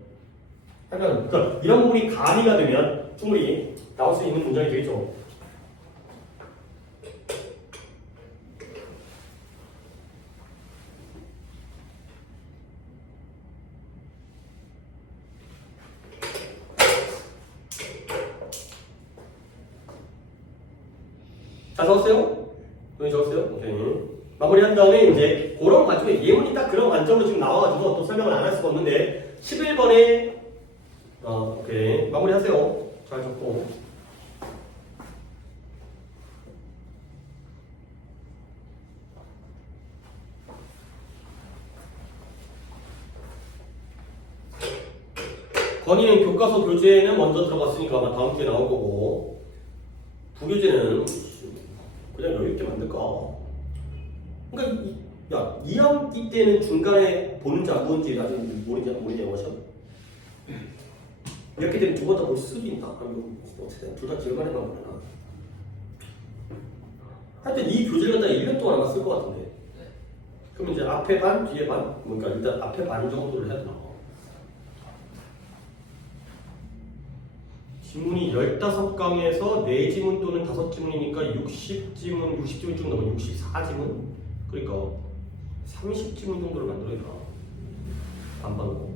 약간 그러니까 이런 부분이 가미가 되면 충분히 나올 수 있는 문장이 되겠죠. 다 적었어요? 네, 적었어요? 오케이. 마무리한 다음에 이제 그런 관점에 예문이 딱 그런 관점으로 지금 나와가지고 또 설명을 안 할 수가 없는데 11번에 오케이 마무리하세요. 잘 적고 건의는 교과서 교재는 먼저 들어갔으니까 아마 다음 주에 나올 거고 부교재는 그냥 여유있게 만들까? 그러니까 야 2학기 때는 중간에 보는지 안 보는지 나중에 모르냐 영어시험 이렇게 되면 두 번 다 볼 수도 있다. 그럼 어쨌든 둘 다 기억하는 건 그러나 하여튼 이 교재를 갖다 1년 동안 아마 쓸 것 같은데 그럼 이제 앞에 반 뒤에 반 그러니까 일단 앞에 반 정도를 해야 되나 지문이 15강에서 4지문 또는 5지문이니까 60지문 좀 넘어 64지문? 그러니까 30지문 정도를 만들어야 되나? 반반으로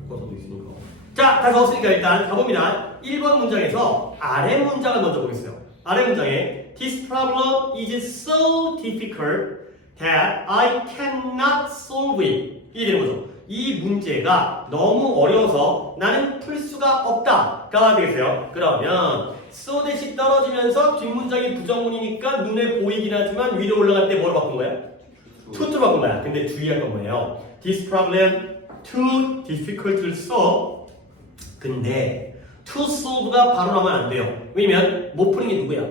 교과서도 있으니까 자, 다 적었으니까 일단 가봅니다. 1번 문장에서 아래 문장을 먼저 보겠어요. 아래 문장에 This problem is so difficult that I cannot solve it 이게 되는 거죠. 이 문제가 너무 어려워서 나는 풀 수가 없다가 되겠어요. 그러면 so that이 떨어지면서 뒷문장이 부정문이니까 눈에 보이긴 하지만 위로 올라갈 때 뭐로 바꾼 거야? to로 바꾼 거야. 근데 주의할 건 뭐예요? This problem too difficult to solve 근데 to solve가 바로 나오면 안 돼요. 왜냐면 못 푸는 게 누구야?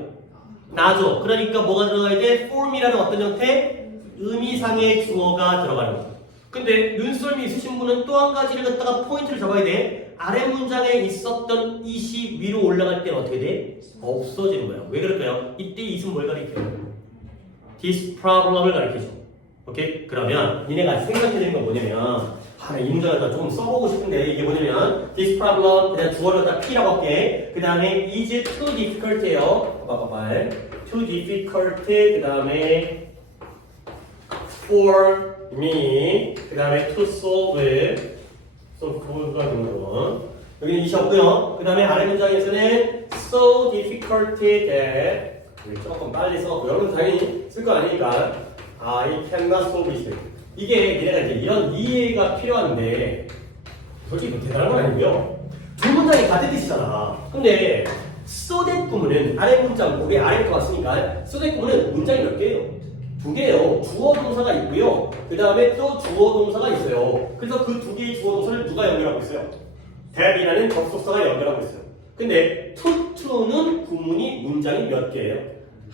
나죠. 그러니까 뭐가 들어가야 돼? form이라는 어떤 형태? 의미상의 주어가 들어가는 거죠. 근데 눈썰미 있으신 분은 또 한 가지를 갖다가 포인트를 잡아야 돼. 아래 문장에 있었던 it이 위로 올라갈 때는 어떻게 돼? 없어지는 거예요. 왜 그럴까요? 이때 it은 뭘 가리켜요? This problem을 가리키죠. 오케이? 그러면 니네가 생각해야 되는 건 뭐냐면 이 문장을 다 조금 써보고 싶은데 이게 뭐냐면 This problem 그냥 주어를 다 P라고 할게. 그 다음에 is too difficult예요. 봐봐. Too difficult 그 다음에 for me 그 다음에 to solve가 되는 거 여기는 이시 없고요. 그 다음에 아래 문장에서는 so difficult that 조금 빨리 써고 여러분 당연히 쓸 거 아니니까 I cannot solve it 이게 얘네가 이제 이런 이해가 필요한데 솔직히 대단한 건 아니고요. 두 문장이 같은 뜻이잖아. 근데 so that 구문은 아래 문장 우리 아래 거 왔으니까 so that 구문은 문장이 몇 개예요? 2개예요. 주어 동사가 있고요. 그 다음에 또 주어 동사가 있어요. 그래서 그 2개의 주어 동사를 누가 연결하고 있어요? that이라는 접속사가 연결하고 있어요. 근데 to는 구문이 문장이 몇 개예요?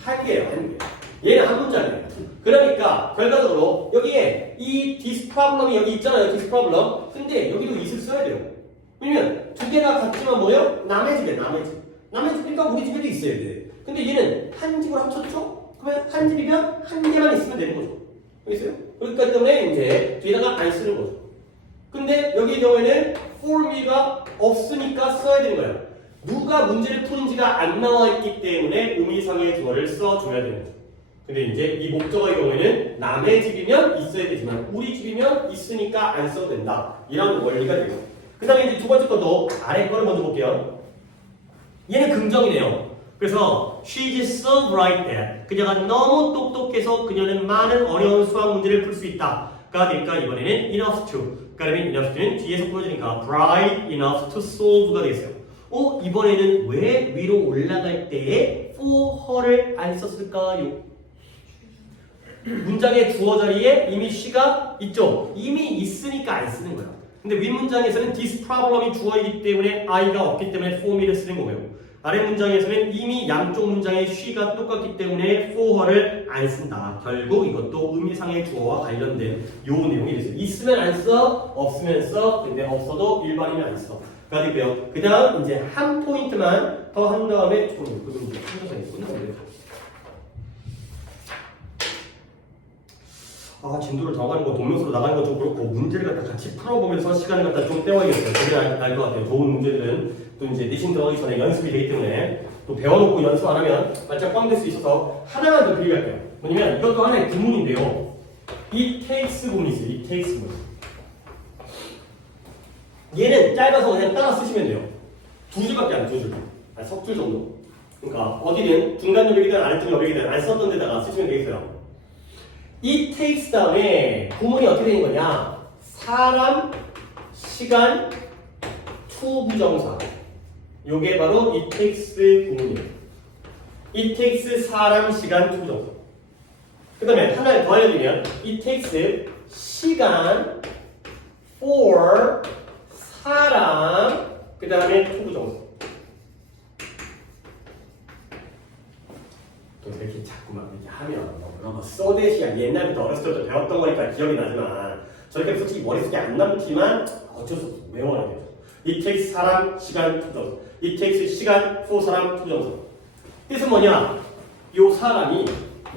1개예요. 1개. 얘는 한 문장이에요. 그러니까 결과적으로 여기에 이 this problem이 여기 있잖아요. this problem. 근데 여기도 is를 써야 돼요. 왜냐면 두 개가 같지만 뭐예요? 남의 집에 남의 집. 남의 집이니까 우리 집에도 있어야 돼. 근데 얘는 한 집으로 합쳤죠? 그러면 한 집이면 한 개만 있으면 되는 거죠. 알겠어요? 그렇기 때문에 이제 뒤에다가 안 쓰는 거죠. 근데 여기 경우에는 for me가 없으니까 써야 되는 거예요. 누가 문제를 푸는지가 안 나와 있기 때문에 의미상의 주어를 써줘야 되는 거죠. 근데 이제 이 목적어의 경우에는 남의 집이면 있어야 되지만 우리 집이면 있으니까 안 써도 된다. 이런 원리가 되고. 그 다음에 이제 두 번째 것도 아래 거를 먼저 볼게요. 얘는 긍정이네요. 그래서 she's so bright that 그녀가 너무 똑똑해서 그녀는 많은 어려운 수학 문제를 풀 수 있다가 되니까 이번에는 enough to 그러면 enough to는 뒤에서 풀어주니까 bright enough to solve가 되겠어요. 이번에는 왜 위로 올라갈 때에 for her를 안 썼을까요? 문장의 주어 자리에 이미 she가 있죠. 이미 있으니까 안 쓰는 거야. 근데 윗 문장에서는 this problem이 주어이기 때문에 I가 없기 때문에 for me를 쓰는 거고요. 아래 문장에서는 이미 양쪽 문장의 she가 똑같기 때문에 for her를 안 쓴다. 결국 이것도 의미상의 주어와 관련된 요 내용이 됐어요. 있으면 안 써, 없으면 써. 근데 없어도 일반이면 안 써. 가 되고요. 그 다음 이제 한 포인트만 더 한 다음에 조금 이제 한정상이 끝나는데. 진도를 더 가는 거, 동명수로 나가는 거 좀 그렇고, 문제를 갖다 같이 풀어보면서 시간을 갖다 좀 때워야겠어요. 그게 나을 것 같아요. 좋은 문제들은 또 이제 내신 들어가기 전에 연습이 되기 때문에 또 배워놓고 연습 안 하면 말짝 꽝 될 수 있어서 하나만 더 드리갈게요. 뭐냐면 이것도 하나의 구문인데요. it takes 부분이 있어요. it takes 부분. 얘는 짧아서 그냥 따라 쓰시면 돼요. 두 줄밖에 안 돼, 두 줄. 석 줄 정도. 그러니까 어디든 중간 여백이든 아래쪽 여백이든 안 썼던 데다가 쓰시면 되겠어요. it takes 다음에 구문이 어떻게 되는 거냐? 사람, 시간, to 부정사. 요게 바로 it takes 구문이에요. it takes 사람, 시간, to 부정사. 그 다음에 하나를 더 알려드리면 it takes 시간, for 사람, 그 다음에 to 부정사. 또 이렇게 자꾸 막 이렇게 하면 뭐 써대시야 옛날부터 어렸을 때부터 배웠던 거니까 기억이 나지만 저렇게 솔직히 머릿속에 안 남지만 어쩔 수 없어. 외워야 돼요. it takes 사람, 시간, to 부정사. it takes 시간, for 사람, to 부정사. 뜻은 뭐냐? 요 사람이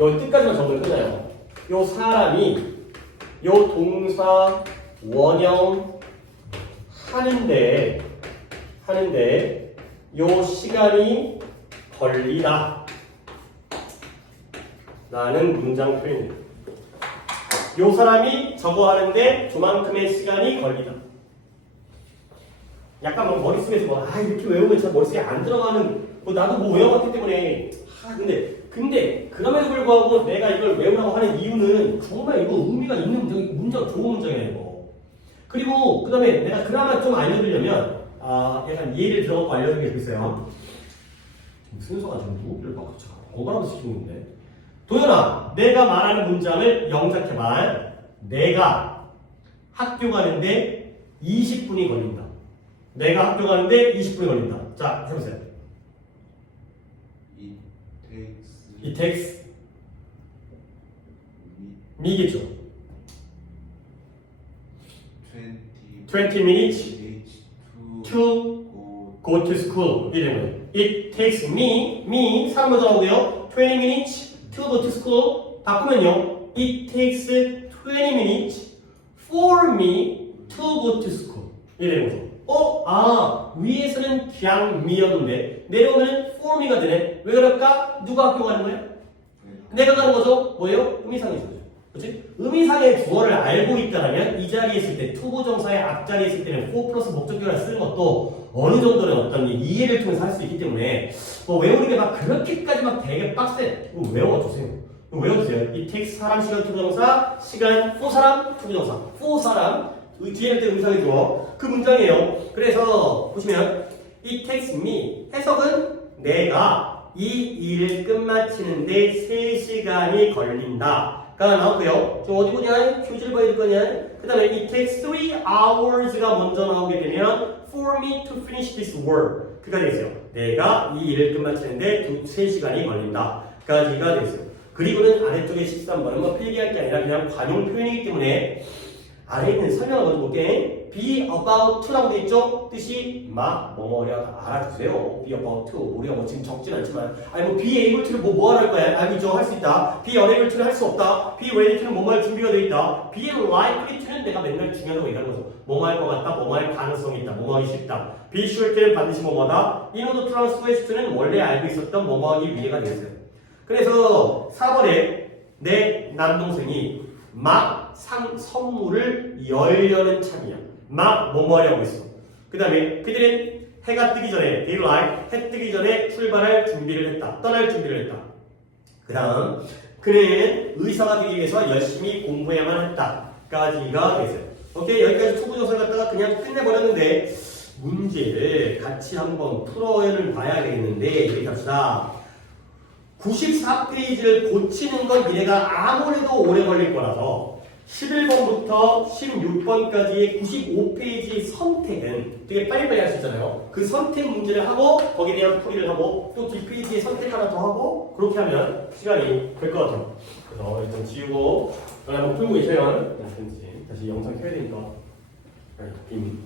요 뜻까지만 적으면 끝나요. 요 사람이 요 동사 원형 하는데 요 시간이 걸리다 라는 문장 표현이에요. 요 사람이 저거 하는데 저만큼의 시간이 걸리다. 약간 뭐 머릿속에서 이렇게 외우면 잘 머릿속에 안 들어가는 나도 뭐 외워봤기 때문에 근데 그럼에도 불구하고 내가 이걸 외우라고 하는 이유는 정말 이거 의미가 있는 문장 좋은 문장이에요. 이거. 그리고 그 다음에 내가 그나마 좀 알려드리려면 약간 예를 들어갖고 알려드리게 있어요. 순서가 지금 누구를 막 번갈아서 시키는데 도현아, 내가 말하는 문장을 영작해봐. 내가 학교 가는데 20분이 걸린다. 내가 학교 가는데 20분이 걸린다. 자, 해보세요. It takes me겠죠. 20 minutes to go to school. 이러면 it takes me 사람 먼저 나오고요. 20 minutes to go to school. 바꾸면요. it takes 20 minutes for me to go to school. 이러면 위에서는 그냥 me였는데 내려오면 for me가 되네. 왜 그럴까? 누가 학교 가는 거야? 내가 가는 거죠? 뭐예요? 의미상의 주어죠. 그렇지? 의미상의 주어를 알고 있다면 이 자리에 있을 때 투부정사의 앞자리에 있을 때는 for 플러스 목적격을 쓰는 것도 어느 정도는 어떤 이해를 통해서 할 수 있기 때문에 외우는 게 막 그렇게까지 막 되게 빡세. 이거 외워주세요. 외워주세요. it takes 사람, 시간, 투부정사, 시간, for 사람, 투부정사. for 사람, 뒤에 할 때 의미상의 주어. 그 문장이에요. 그래서 보시면 it takes me 해석은 내가 이 일을 끝마치는데 3시간이 걸린다가 나오고요. 저 어디 보냐? 표지를 봐야 될 거냐? 그 다음에 it takes 3 hours가 먼저 나오게 되면 for me to finish this work 그가 되겠어요. 내가 이 일을 끝마치는데 3시간이 걸린다 까지가 되겠어요. 그리고는 아래쪽에 13번은 뭐 필기할 게 아니라 그냥 관용 표현이기 때문에 아래에 있는 설명을 먼저 볼게. be about to라고 돼 있죠? 뜻이 막 뭐뭐냐 알아두세요. be about to. 우리가 뭐 지금 적진 않지만 아니 뭐 be able to를 뭐 하라 할 거야? 알겠죠? 할 수 있다. be unable to는 할 수 없다. be ready to는 뭐뭐 할 준비가 돼 있다. be likely to는 내가 맨날 중요하다고 얘기하는 거죠. 뭐뭐 할 것 같다. 뭐뭐 할 가능성이 있다. 뭐뭐 하기 쉽다. be sure to는 반드시 뭐뭐하다. in order to transfer to는 원래 알고 있었던 뭐뭐 하기 위해가 되겠어요. 그래서 4번에 내 남동생이 막 선물을 열려는 참이야. 막 뭐뭐 하려고 했어. 그 다음에 그들은 해가 뜨기 전에 daylight 해 뜨기 전에 출발할 준비를 했다. 떠날 준비를 했다. 그 다음 그는 의사가 되기 위해서 열심히 공부해야만 했다. 까지가 되겠어요. 오케이 여기까지 투부정사를 갖다가 그냥 끝내버렸는데 문제를 같이 한번 풀어를 봐야 되겠는데 이렇게 합시다. 94페이지를 고치는 건 미래가 아무래도 오래 걸릴 거라서 11번부터 16번까지의 95페이지 선택은 되게 빨리빨리 할 수 있잖아요. 그 선택 문제를 하고 거기에 대한 풀이를 하고 또 뒷페이지에 선택 하나 더 하고 그렇게 하면 시간이 될 것 같아요. 그래서 일단 지우고 한번 풀고 계시면 다시 영상 켜야 되니까 빔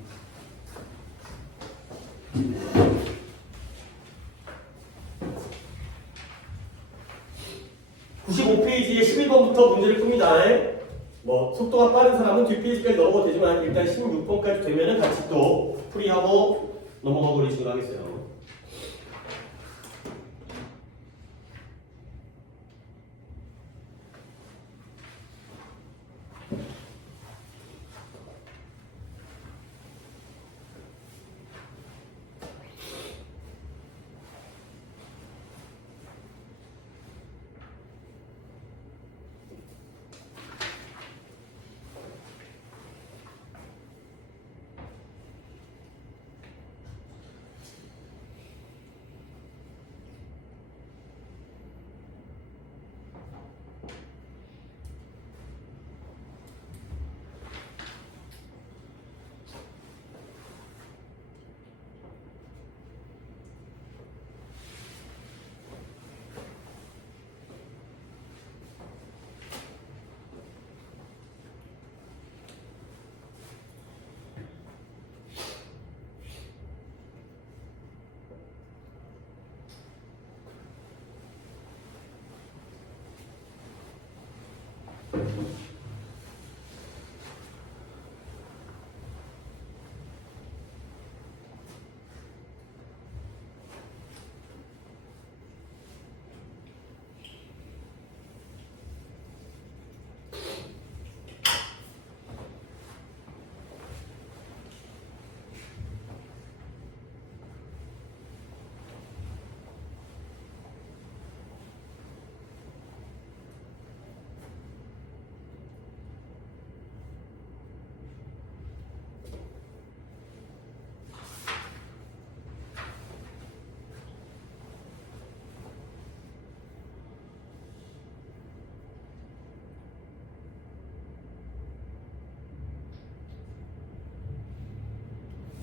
95페이지에 11번부터 문제를 풉니다. 뭐 속도가 빠른 사람은 뒷페이지까지 넘어가도 되지만 일단 16번까지 되면은 같이 또 풀이하고 넘어가 버리시도록 하겠어요.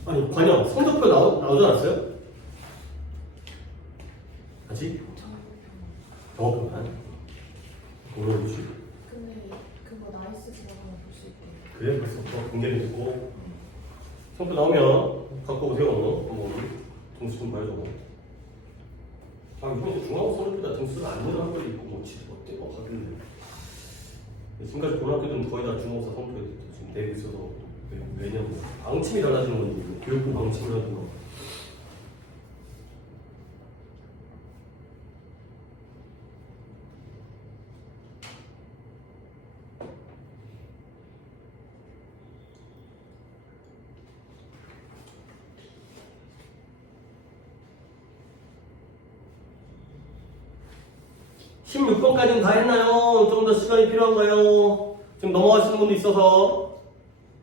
아니 관영 성적표 나오지 않았어요? 아직? 정확한 모르겠지. 근데 그거 나이스 들어가면 볼 수 있대. 그래 벌써 또 공개를 했고 성표 나오면 갖고 오세요. 뭐 등수 좀 봐야죠. 아 이번에 중앙 서울보다 등수를 안 내는 걸 이거 뭐 진짜 어때? 하길래 지금까지 고등학교들은 거의 다 중앙사 성표에 지금 내고 있어서 왜냐면 방침이 달라지는 건지 교육부 방침이라든가 (16번까지는) 다 했나요? 좀 더 시간이 필요한가요? 지금 넘어가시는 분도 있어서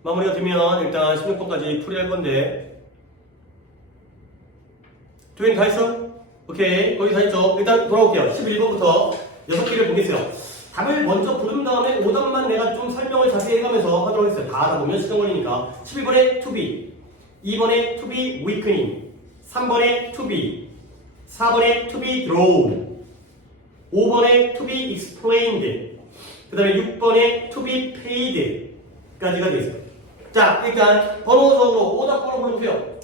마무리가 되면 일단 16번까지 풀이할 건데 조인 다 했어? 오케이 거기 다 했죠? 일단 돌아올게요. 11번부터 6개를 보겠어요. 답을 먼저 부른 다음에 오답만 내가 좀 설명을 자세히 해가면서 하도록 하겠어요. 다 하다 보면 시간 걸리니까 11번에 to be 2번에 to be weakening 3번에 to be 4번에 to be drawn 5번에 to be explained. 그 다음에 6번에 to be paid까지가 되어 있어요. 자, 일단 번호적으로 오답번호 불러보세요.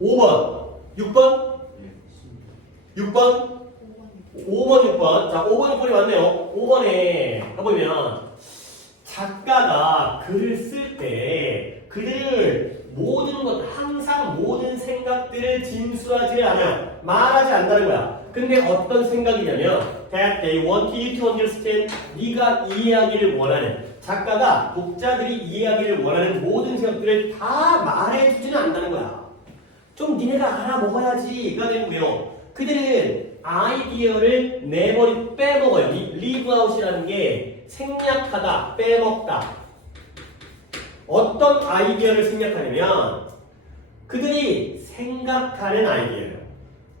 5번, 6번, 6번, 5번, 6번. 자, 5번 6번이 맞네요. 5번에 가보면 작가가 글을 쓸 때 그들 모든 것, 항상 모든 생각들을 진술하지 않아요. 말하지 않는다는 거야. 근데 어떤 생각이냐면 that they want you to understand, 네가 이해하기를 원하는, 작가가 독자들이 이해하기를 원하는 모든 생각들을 다 말해주지는 않는다는 거야. 좀 니네가 알아먹어야지가 되고요. 그들은 아이디어를 내버리 빼먹어요. leave out이라는 게 생략하다, 빼먹다. 어떤 아이디어를 생략하냐면 그들이 생각하는 아이디어예요.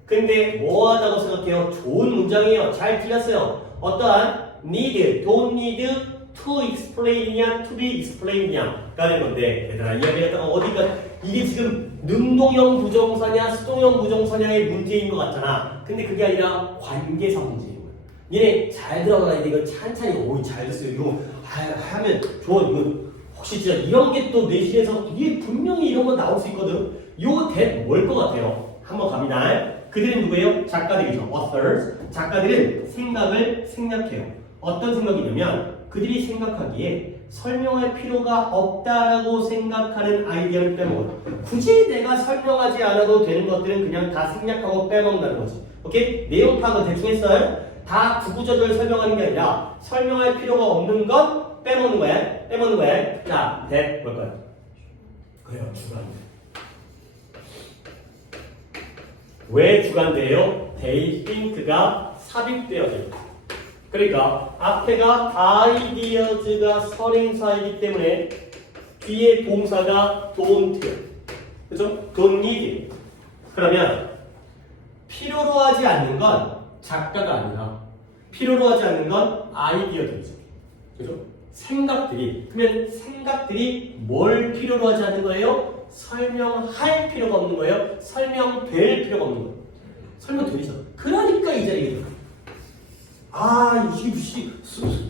근데 뭐 하다고 생각해요? 좋은 문장이에요. 잘 들렸어요. 어떠한 need, don't need to explain이냐, to be explain이냐가 되는 건데, 얘들아 이야기 했다가 어디가 이게 지금 능동형 부정사냐, 수동형 부정사냐의 문제인 것 같잖아. 근데 그게 아니라 관계사 문제인 거야. 얘네 잘 들어가야 돼. 이거 찬찬히 오이 잘 됐어요. 이거 하면 좋아. 이거 혹시 진짜 이런 게 또 내신에서 이게 분명히 이런 거 나올 수 있거든. 요 that 뭘 것 같아요? 한번 갑니다. 그들은 누구예요? 작가들이죠. authors. 작가들은 생각을 생략해요. 어떤 생각이냐면 그들이 생각하기에 설명할 필요가 없다라고 생각하는 아이디어를 빼먹어요. 굳이 내가 설명하지 않아도 되는 것들은 그냥 다 생략하고 빼먹는다는 거지. 오케이? 내용 파악은 대충 했어요? 다 구구절절 설명하는 게 아니라 설명할 필요가 없는 건 빼먹는 거야. 빼먹는 거야. 자, that 뭘까요? 그래요. 주관대. 왜 주관대예요? they think가 삽입되어져요. 그러니까 앞에가 ideas가 선행사이기 때문에 뒤에 동사가 don't. 그죠? don't need. 그러면 필요로 하지 않는 건 작가가 아니라 필요로 하지 않는 건 아이디어들이죠. 그죠? 생각들이. 그러면 생각들이 뭘 필요로 하지 않는 거예요? 설명할 필요가 없는 거예요? 설명될 필요가 없는 거예요? 설명되죠. 그러니까 이 자리에 들어가요. 이게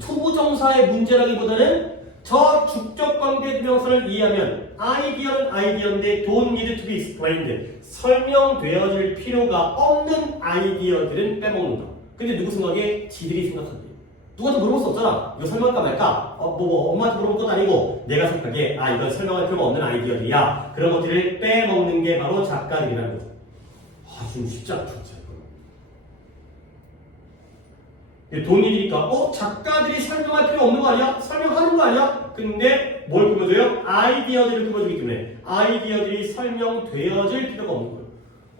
투부정사의 문제라기보다는 저 주격관계 명사를 이해하면 아이디어는 아이디어인데 don't need to be explained. 설명되어질 필요가 없는 아이디어들은 빼먹는다. 근데 누구 생각에? 지들이 생각한대. 누구한테 물어볼 수 없잖아. 이거 설명할까 말까? 엄마한테 물어볼 것도 아니고 내가 생각하기에 이건 설명할 필요가 없는 아이디어들이야. 그런 것들을 빼먹는 게 바로 작가들이라는 거죠. 좀 쉽지 않죠. 돈이니까 작가들이 설명할 필요 없는 거 아니야? 설명하는 거 아니야? 근데 뭘 꾸며줘요? 아이디어들을 꾸며주기 때문에 아이디어들이 설명되어질 필요가 없는 거예요.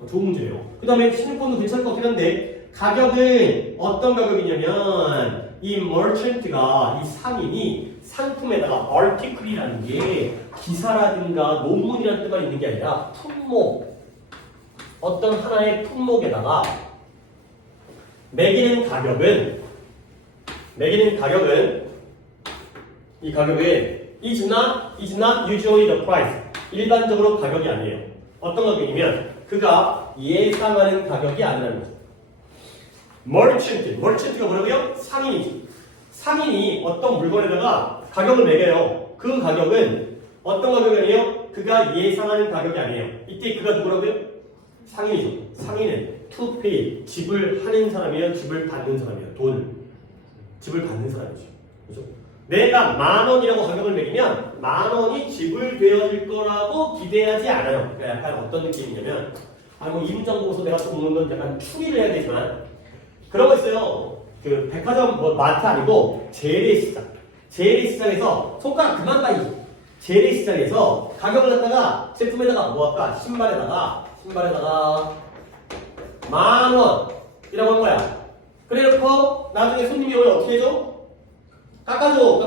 좋은 문제예요. 그 다음에 신입본도 괜찮을 것 같긴 한데 가격은 어떤 가격이냐면 이 merchant가 이 상인이 상품에다가 article이라는 게 기사라든가 논문이라는 뜻만 있는 게 아니라 품목, 어떤 하나의 품목에다가 매기는 가격은 이 가격은 is not usually the price. 일반적으로 가격이 아니에요. 어떤 가격이면 그가 예상하는 가격이 아니라는 거죠. merchant가 뭐라고요? 상인이죠. 상인이 어떤 물건에다가 가격을 매겨요. 그 가격은 어떤 가격이 아니에요? 그가 예상하는 가격이 아니에요. 이때 그가 누구라고요? 상인이죠. 상인은 to pay, 지불하는 사람이에요? 지불 받는 사람이에요? 돈을 지불 받는 사람이죠. 그죠? 내가 10,000원이라고 가격을 매기면 10,000원이 지불되어질 거라고 기대하지 않아요. 그러니까 약간 어떤 느낌이냐면 이 문장 보고서 내가 또 보는 건 약간 추리를 해야 되지만 그런 거 있어요. 그 백화점 마트 아니고 재래시장에서 손가락 그만 가지. 재래시장에서 가격을 갖다가 제품에다가 뭐 할까? 신발에다가 10,000원이라고 한 거야. 그래놓고 나중에 손님이 오면 어떻게 해줘? 깎아줘.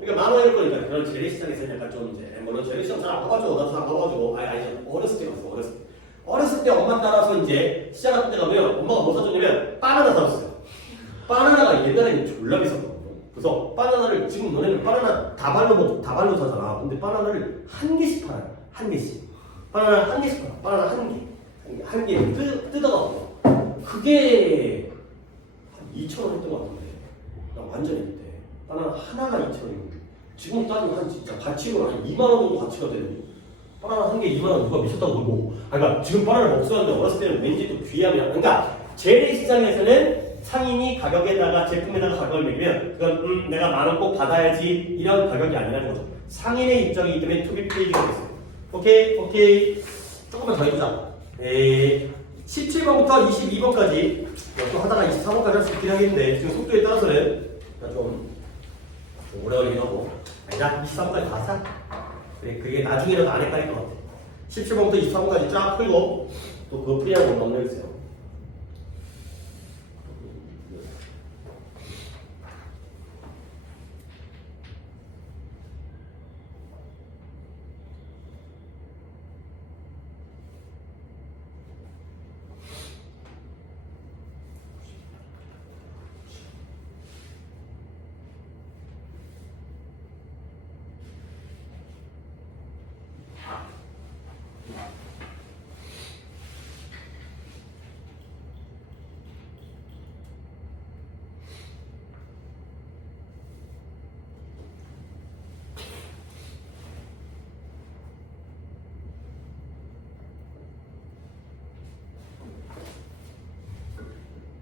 그러니까 10,000원일 거니까 그런 재래시장에서 약간 좀 이제 물론 재래시장 잘 안 가가지고 나도 잘 안 가가지고 아니 어렸을 때 갔어. 어렸을 때 엄마 따라서 이제 시장 같은 데 가면 엄마가 뭐 사줬냐면 바나나 사줬어요. 바나나가 옛날에는 졸라 비쌌거든요. 그래서 바나나를 지금 너네는 바나나 다발로 사잖아. 근데 바나나를 한 개씩 팔아요. 한 개씩. 바나나 한 개씩 팔아. 바나나 한 개 뜯어가고. 그게 2,000원 했던 것 같은데 나 완전히 그때 바나나 하나가 2,000원이고 지금 따지면 한 진짜 가치로 한 2만 원 정도 가치가 되는 바나나 한 개 2만 원 누가 미쳤다고 그러고 그러니까 지금 바나나를 먹었는데 어렸을 때는 왠지 또 귀하면 그러니까 재래시장에서는 상인이 가격에다가 제품에다가 가격을 매기면 그건 내가 10,000원 꼭 받아야지 이런 가격이 아니라는 거죠. 상인의 입장이기 때문에 투비 페이지가 됐어요. 오케이 조금만 더 해보자. 17번부터 22번까지 또 하다가 23번까지 할 수 있긴 하겠는데 지금 속도에 따라서는 좀 오래 걸리긴 하고 아니다 23번까지 다 하자. 그래 그게 나중에라도 안 헷갈릴 것 같아. 17번부터 23번까지 쫙 풀고 또 그거 풀이하고 넘겨주세요.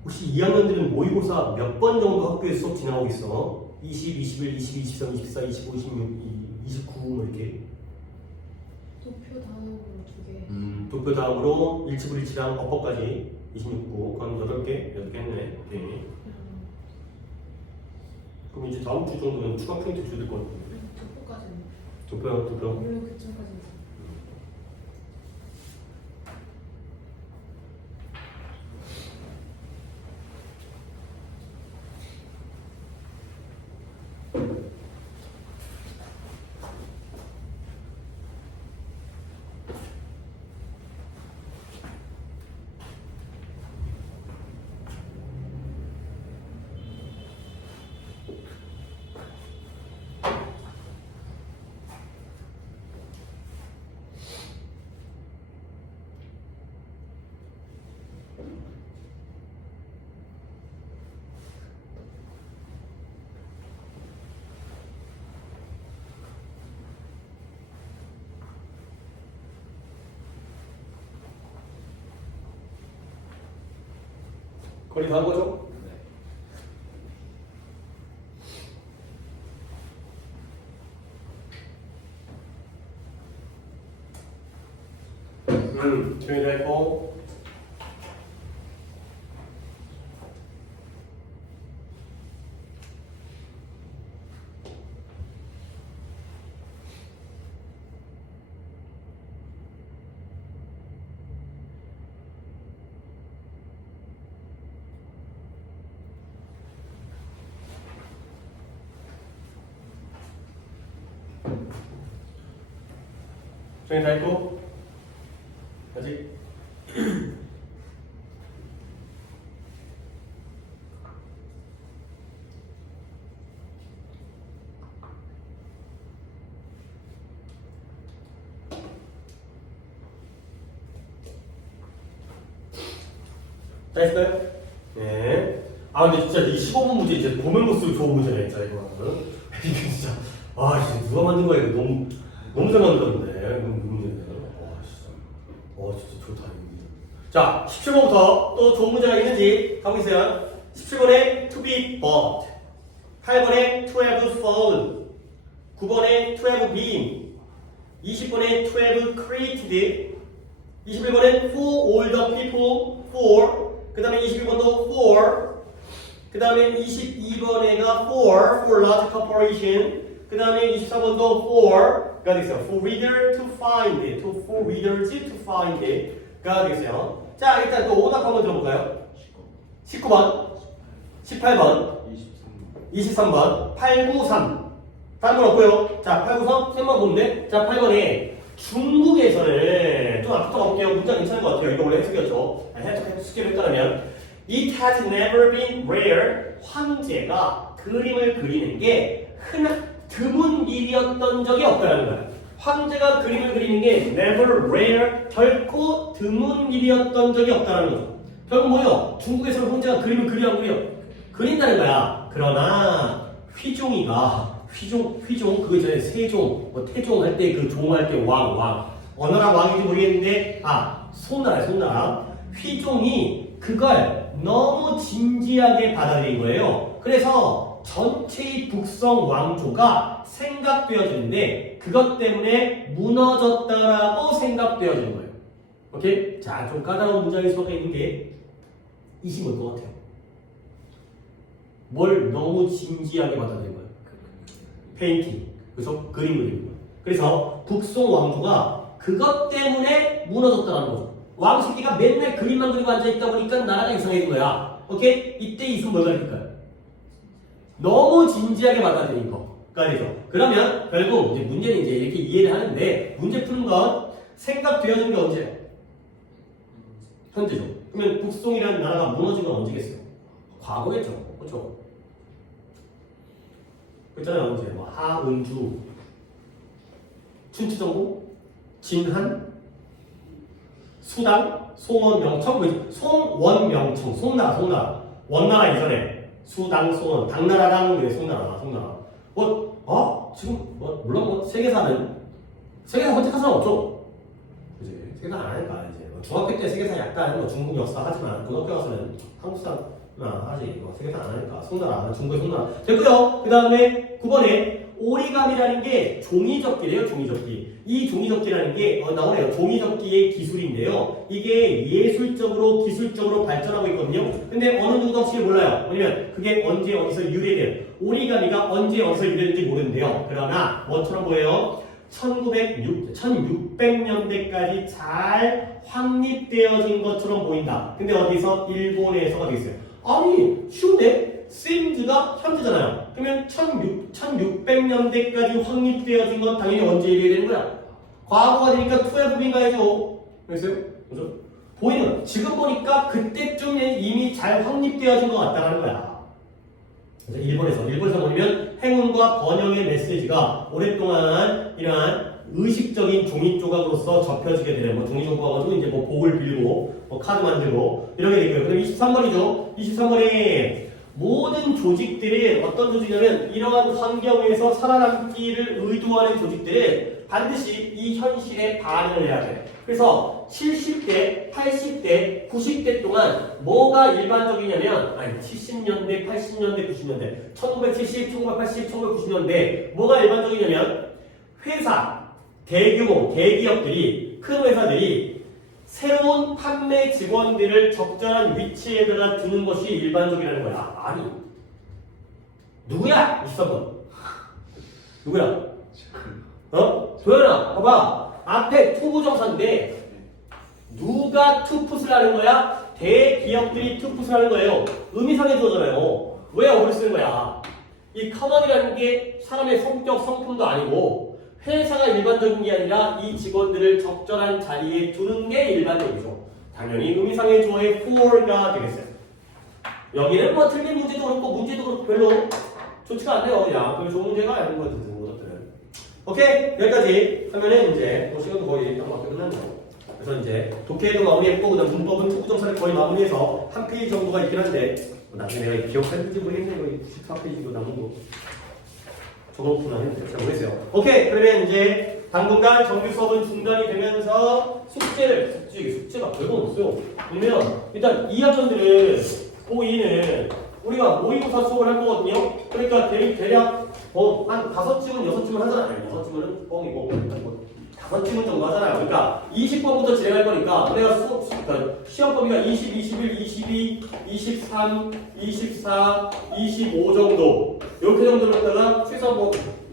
혹시 2학년들은 모의고사 몇 번 정도 학교에서 수업 진행하고 있어? 20, 21, 22, 23, 24, 25, 26, 29 뭐 이렇게 도표 다음으로 2개. 도표 다음으로 1치부 1치랑 어퍼까지 26구 그럼 8개? 8개 했네. 오케이. 그럼 이제 다음 주 정도면 추가 포인트 줘야 될 것 같은데. 도표까지는. 도표. 물론 그쯤까지는. 거리 다 한 거죠? 조용히 했고 조용히 다 했고 아직 다 했어요? 네. 아 근데 진짜 이 15분 문제 이제 보면 볼수록 좋은 문제네 진짜 이거. 이게 진짜 진짜 누가 만든 거야 이거 너무 잘 만들었는데 문제는. 진짜 좋다 이거. 자 17번부터 또 좋은 문제가 있는지 가보세요. 17번에 to be bought, 8번에 to have fallen, 9번에 to have been, 20번에 to have created, 21번엔 for all the people, for, 그 다음에 22번도 for, 그 다음에 22번에가 for large corporation, 그 다음에 24번도 for가 되겠어요. For reader to find, for readers to find가 되겠어요. 자, 일단 또 오답 한번 들어볼까요? 19번, 18번, 23번, 893. 다른 건 없고요. 자, 893, 셈만 보면 돼. 자, 8번에 중국에서는 좀 앞부터 가볼게요. 문장 괜찮은 것 같아요. 이거 원래 해석이었죠. 해석 숙제를 했다면 It has never been rare. 황제가 그림을 그리는 게 드문 일이었던 적이 없다는 거야. 황제가 그림을 그리는 게 never rare, 결코 드문 일이었던 적이 없다는 거죠. 결국 뭐예요? 중국에서는 황제가 그림을 그려 안 그려? 그린다는 거야. 그러나 휘종이가 휘종 그거 전에 세종 뭐 태종 할 때 그 종 할 때 왕 어느 나라 왕인지 모르겠는데 송나라 휘종이 그걸 너무 진지하게 받아들인 거예요. 그래서 전체의 북성 왕조가 생각되어지는데 그것 때문에 무너졌다라고 생각되어지는 거예요. 오케이? 자, 좀 까다로운 문장일 수밖에 있는 게 이시 뭘 것 같아요? 뭘 너무 진지하게 받아들인 거예요? 페인팅, 그래서 그림 그리는 거예요. 그래서 북송 왕조가 그것 때문에 무너졌다는 거죠. 왕새끼가 맨날 그림만 그리고 앉아있다 보니까 나라가 이상해진 거야. 오케이? 이때 이승 뭘 가르칠까요? 너무 진지하게 받아들인 거가 되죠. 그러면 결국 이제 문제는 이제 이렇게 이해를 하는데 문제 푸는 건 생각되어진 게 언제예요? 현재죠. 그러면 북송이라는 나라가 무너진 건 언제겠어요? 과거겠죠. 그렇죠? 그랬잖아요. 언제? 뭐 하은주, 춘추정부, 진한, 수당, 송원명청, 송원명청, 송나라, 원나라 이전에 수당, 송원, 당나라랑 그래, 송나라. 지금 물론 세계사는 세계사 선택한 사람 없죠. 그지? 세계사 안 하니까 이제 중학교 때 세계사 약간 중국 역사 하지만 고등학교 가서는 한국사 하지 세계사 안 하니까 송나라, 중국의 송나라 됐고요. 그 다음에 9번에 오리감이라는 게 종이접기래요. 종이접기. 이 종이접기라는 게 나오네요. 종이접기의 기술인데요. 이게 예술적으로 기술적으로 발전하고 있거든요. 근데 어느 누구도 혹시 몰라요. 왜냐면 그게 언제 어디서 유래돼요. 오리가미가 언제 어디서 유래된지 모르는데요. 그러나 뭐처럼 보여요? 1600년대까지 잘 확립되어진 것처럼 보인다. 근데 어디서? 일본에서가 되어 있어요. 아니 쉬운데? 시리즈가 현재잖아요. 그러면 1600년대까지 확립되어진 건 당연히 언제 이래야 되는 거야? 과거가 되니까 2의 부분 가야죠. 그랬어요? 그죠? 보이는 지금 보니까 그때쯤에 이미 잘 확립되어진 것 같다는 거야. 일본에서 보면 행운과 번영의 메시지가 오랫동안 이러한 의식적인 종이 조각으로서 접혀지게 되는 뭐 종이 조각 가지고 이제 뭐 복을 빌고 뭐 카드 만들고 이렇게 되고요. 그다음 23번이죠. 23번에 모든 조직들이 어떤 조직이냐면 이러한 환경에서 살아남기를 의도하는 조직들은 반드시 이 현실에 반응을 해야 돼. 그래서 70대, 80대, 90대 동안 뭐가 일반적이냐면 70년대, 80년대, 90년대 1970, 1980, 1990년대 뭐가 일반적이냐면 회사, 대규모, 대기업들이 큰 회사들이 새로운 판매 직원들을 적절한 위치에다가 두는 것이 일반적이라는 거야. 아니 누구야? 23번 누구야? 도현아 봐봐 앞에 투부정사인데 누가 투풋을 하는 거야? 대기업들이 투풋을 하는 거예요. 의미상의 주어잖아요. 왜 어를 쓰는 거야? 이 커먼이라는 게 사람의 성격, 성품도 아니고 회사가 일반적인 게 아니라 이 직원들을 적절한 자리에 두는 게 일반적이죠. 당연히 의미상의 주어의 for가 되겠어요. 여기는 뭐 틀린 문제도 그렇고 문제도 그렇고 별로 좋지가 않네요. 그냥 별로 좋은 문제가 아닌 것 같은 것들은. 오케이 여기까지 하면은 이제 시간도 거의 딱 맞게 끝났네요. 그래서 이제 독해도 마무리했고 그다음 문법은 투부정사를 거의 마무리해서 한 페이지 정도가 있긴 한데 나중에 내가 기억하는지 모르겠네. 거의 94페이지도 남은 거. 저거구나 했는데 잘 모르겠어요. 오케이 그러면 이제 당분간 정규 수업은 중단이 되면서 숙제가 별거 없어요. 그러면 일단 2학년들은 고2는 우리가 모의고사 수업을 할 거거든요. 그러니까 대략 한 5쯤은 6쯤은 하잖아요. 6쯤은 뻥이고 5쯤은 정도 하잖아요. 그러니까 20번부터 진행할 거니까 우리가 그러니까 시험 범위가 20, 21, 22, 23, 24, 25 정도 이렇게 정도로 했다가 최소한 뭐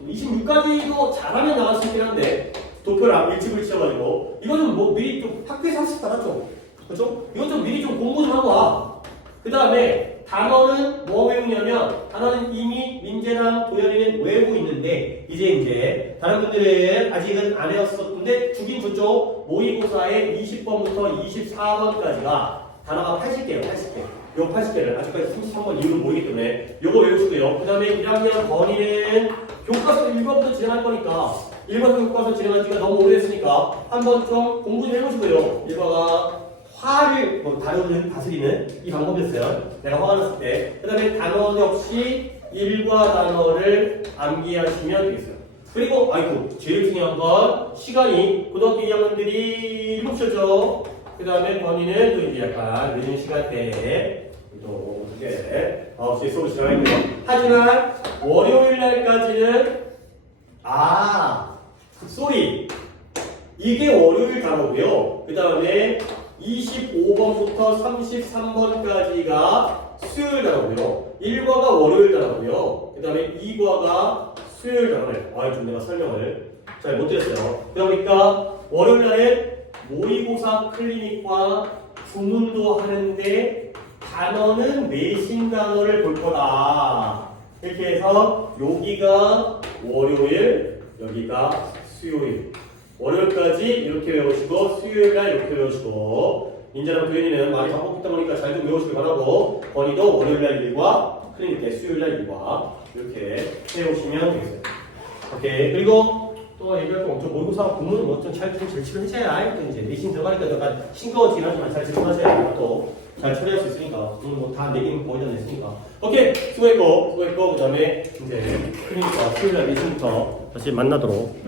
26까지도 잘하면 나갈 수 있긴 한데 도표랑 일찍을 치워가지고 이거 좀 뭐 미리 좀 학교에서 학습 받았죠. 그렇죠? 이거 좀 미리 좀 공부 좀 하고 와. 그 다음에 단어는 뭐 외우냐면 단어는 이미 민재랑 도현이는 외우고 있는데 이제 다른 분들은 아직은 안 외웠었는데 주긴 줬죠. 모의고사의 20번부터 24번까지가 단어가 80개예요. 80개. 요 80개를 아직까지 33번 이후로 모이기 때문에 요거 외우시고요. 그 다음에 1학년 건이는 교과서 1번부터 진행할 거니까 1번 교과서 진행한 지가 너무 오래됐으니까 한번 좀 공부 좀 해보시고요. 1과가 화를 뭐 다루는 다스리는 이 방법이었어요. 내가 화가 났을 때. 그 다음에 단어 역시 일과 단어를 암기하시면 되겠어요. 그리고 아이고 제일 중요한 건 시간이 고등학교 2학년들이 7시였죠. 그 다음에 권위는 또 이제 약간 늦은 시간대에 또 어떻게 9시에 수업을 시작했고요. 하지만 월요일 날까지는 쏘리 이게 월요일 단어고요. 그 다음에 25번부터 33번까지가 수요일 단어고요. 1과가 월요일 단어고요. 그 다음에 2과가 수요일 단어예요. 좀 내가 설명을 잘 못 드렸어요. 그러니까 월요일 날에 모의고사 클리닉과 구문도 하는데 단어는 내신 단어를 볼 거다. 이렇게 해서 여기가 월요일, 여기가 수요일. 월요일까지 이렇게 외우시고 수요일날 이렇게 외우시고 민재랑 도현이는 많이 반복했다 보니까 잘 좀 외우시길 바라고 권희도 월요일날 일과 클리닉 수요일날 일과 이렇게 해오시면 되겠어요. 오케이. 그리고 또 얘기할 거 엄청 모의고사 공부는 뭐좀 잘 집중을 해줘야 또 이제 내신 들어가니까 약간 싱거워지긴 하지만 잘 집중하셔야 또 잘 처리할 수 있으니까 오늘 뭐 다 내기는 거의 다 냈으니까 오케이 수고했고 그 다음에 이제 클리닉과 수요일날 내신부터 다시 만나도록